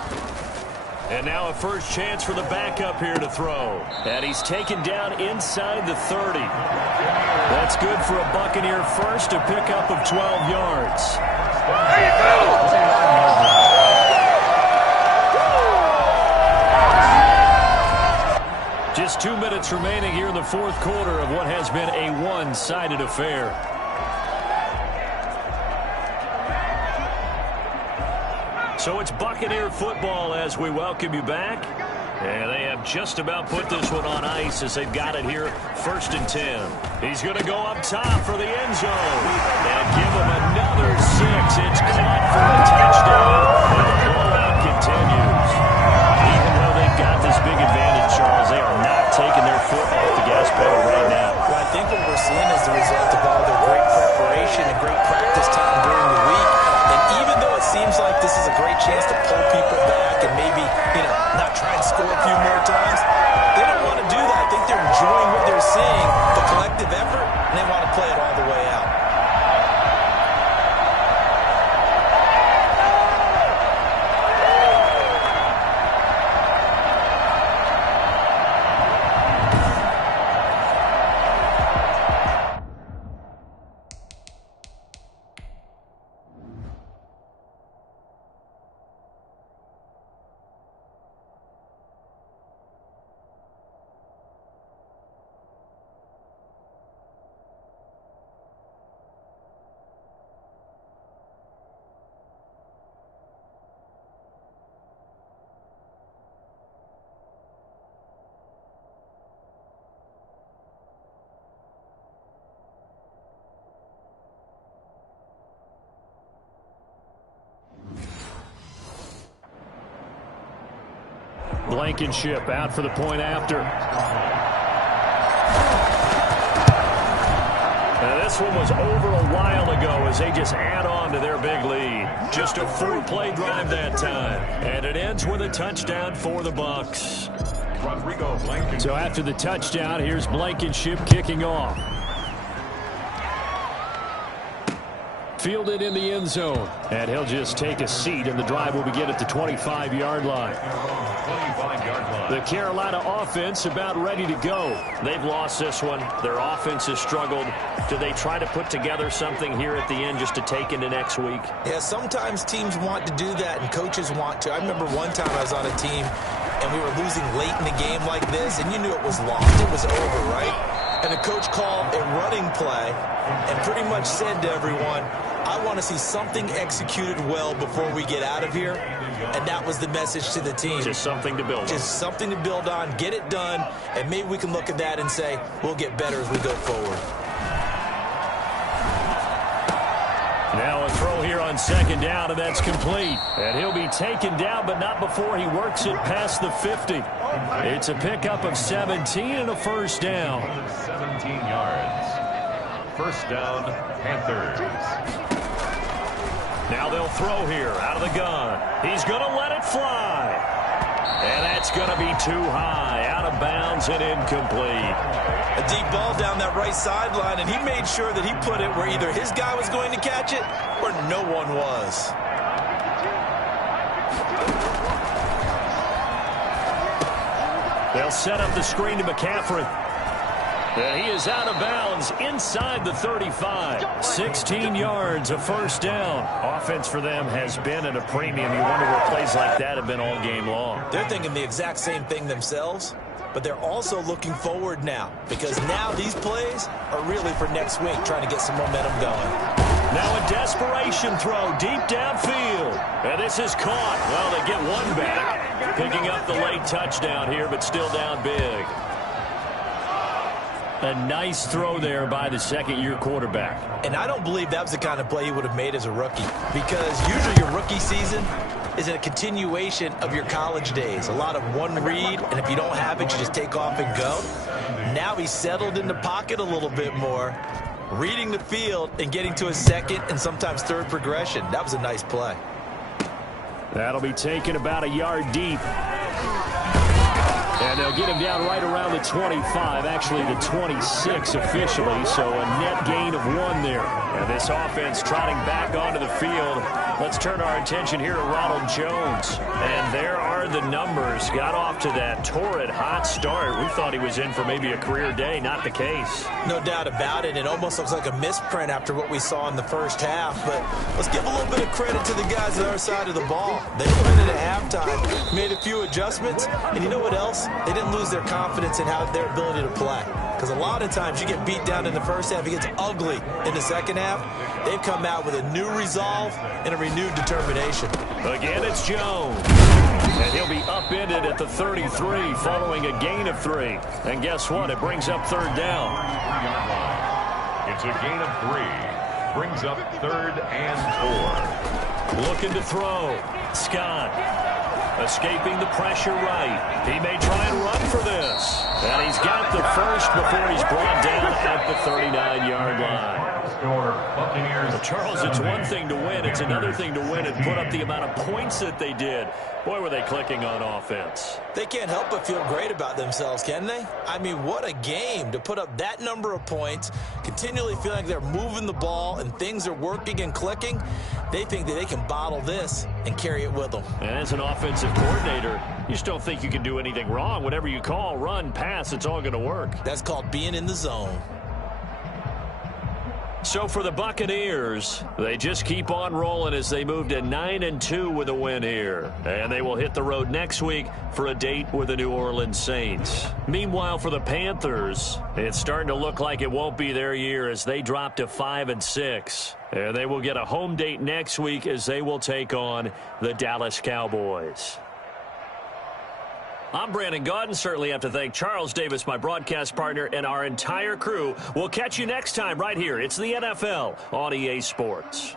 And now a first chance for the backup here to throw. And he's taken down inside the 30. That's good for a Buccaneer first, a pickup of 12 yards. There you go! Just 2 minutes remaining here in the fourth quarter of what has been a one-sided affair. So it's Buccaneer football as we welcome you back. And they have just about put this one on ice as they've got it here, 1st and 10. He's going to go up top for the end zone. And give him another 6. It's caught for a touchdown. And the blowout continues. Even though they've got this big advantage, Charles, they are not taking their foot off the gas pedal right now. Well, I think what we're seeing is the result of all their great preparation and great practice time during the week. And even though it seems like this is a great chance to pull people back and maybe, not try and score a few more times, they don't want to do that. I think they're enjoying what they're seeing, the collective effort, and they want to play it all the way out. Blankenship out for the point after. Now this one was over a while ago as they just add on to their big lead. Just a 4-play drive that time. And it ends with a touchdown for the Bucs. So after the touchdown, here's Blankenship kicking off. Fielded in the end zone. And he'll just take a seat, and the drive will begin at the 25-yard line. The Carolina offense about ready to go. They've lost this one. Their offense has struggled. Do they try to put together something here at the end just to take into next week? Yeah, sometimes teams want to do that, and coaches want to. I remember one time I was on a team, and we were losing late in the game like this, and you knew it was lost. It was over, right? And the coach called a running play and pretty much said to everyone, I want to see something executed well before we get out of here. And that was the message to the team. Just something to build on. Just something to build on, get it done, and maybe we can look at that and say, we'll get better as we go forward. Now a throw here on 2nd down, and that's complete. And he'll be taken down, but not before he works it past the 50. It's a pickup of 17 and a first down. 17 yards. First down, Panthers. Now they'll throw here out of the gun. He's going to let it fly. And that's going to be too high, out of bounds and incomplete. A deep ball down that right sideline, and he made sure that he put it where either his guy was going to catch it or no one was. They'll set up the screen to McCaffrey. And he is out of bounds inside the 35. 16 yards, a first down. Offense for them has been at a premium. You wonder where plays like that have been all game long. They're thinking the exact same thing themselves, but they're also looking forward now because now these plays are really for next week, trying to get some momentum going. Now a desperation throw deep downfield. And this is caught. Well, they get one back. Picking up the late touchdown here, but still down big. A nice throw there by the second-year quarterback. And I don't believe that was the kind of play he would have made as a rookie, because usually your rookie season is a continuation of your college days. A lot of one read, and if you don't have it, you just take off and go. Now he's settled in the pocket a little bit more, reading the field and getting to his second and sometimes third progression. That was a nice play. That'll be taken about a yard deep. And they'll get him down right around the 25, actually the 26 officially, so a net gain of 1 there. And this offense trotting back onto the field. Let's turn our attention here to Ronald Jones. And there are the numbers. Got off to that torrid hot start. We thought he was in for maybe a career day. Not the case. No doubt about it. It almost looks like a misprint after what we saw in the first half. But let's give a little bit of credit to the guys on our side of the ball. They went in at halftime, made a few adjustments, and you know what else? They didn't lose their confidence in their ability to play. Because a lot of times you get beat down in the first half, it gets ugly in the second half. They've come out with a new resolve and a renewed determination. Again, it's Jones. And he'll be upended at the 33 following a gain of 3. And guess what? It brings up third down. It's a gain of 3. Brings up 3rd and 4. Looking to throw. Scott. Escaping the pressure right. He may try and run for this. And he's got the first before he's brought down at the 39-yard line. Well, Charles, it's one thing to win. It's another thing to win and put up the amount of points that they did. Boy, were they clicking on offense. They can't help but feel great about themselves, can they? I mean, what a game to put up that number of points, continually feeling like they're moving the ball and things are working and clicking. They think that they can bottle this and carry it with them. And as an offensive coordinator, you just don't think you can do anything wrong. Whatever you call, run, pass, it's all going to work. That's called being in the zone. So for the Buccaneers, they just keep on rolling as they move to 9-2 with a win here. And they will hit the road next week for a date with the New Orleans Saints. Meanwhile, for the Panthers, it's starting to look like it won't be their year as they drop to 5-6. And they will get a home date next week as they will take on the Dallas Cowboys. I'm Brandon Gaudin. Certainly have to thank Charles Davis, my broadcast partner, and our entire crew. We'll catch you next time right here. It's the NFL on EA Sports.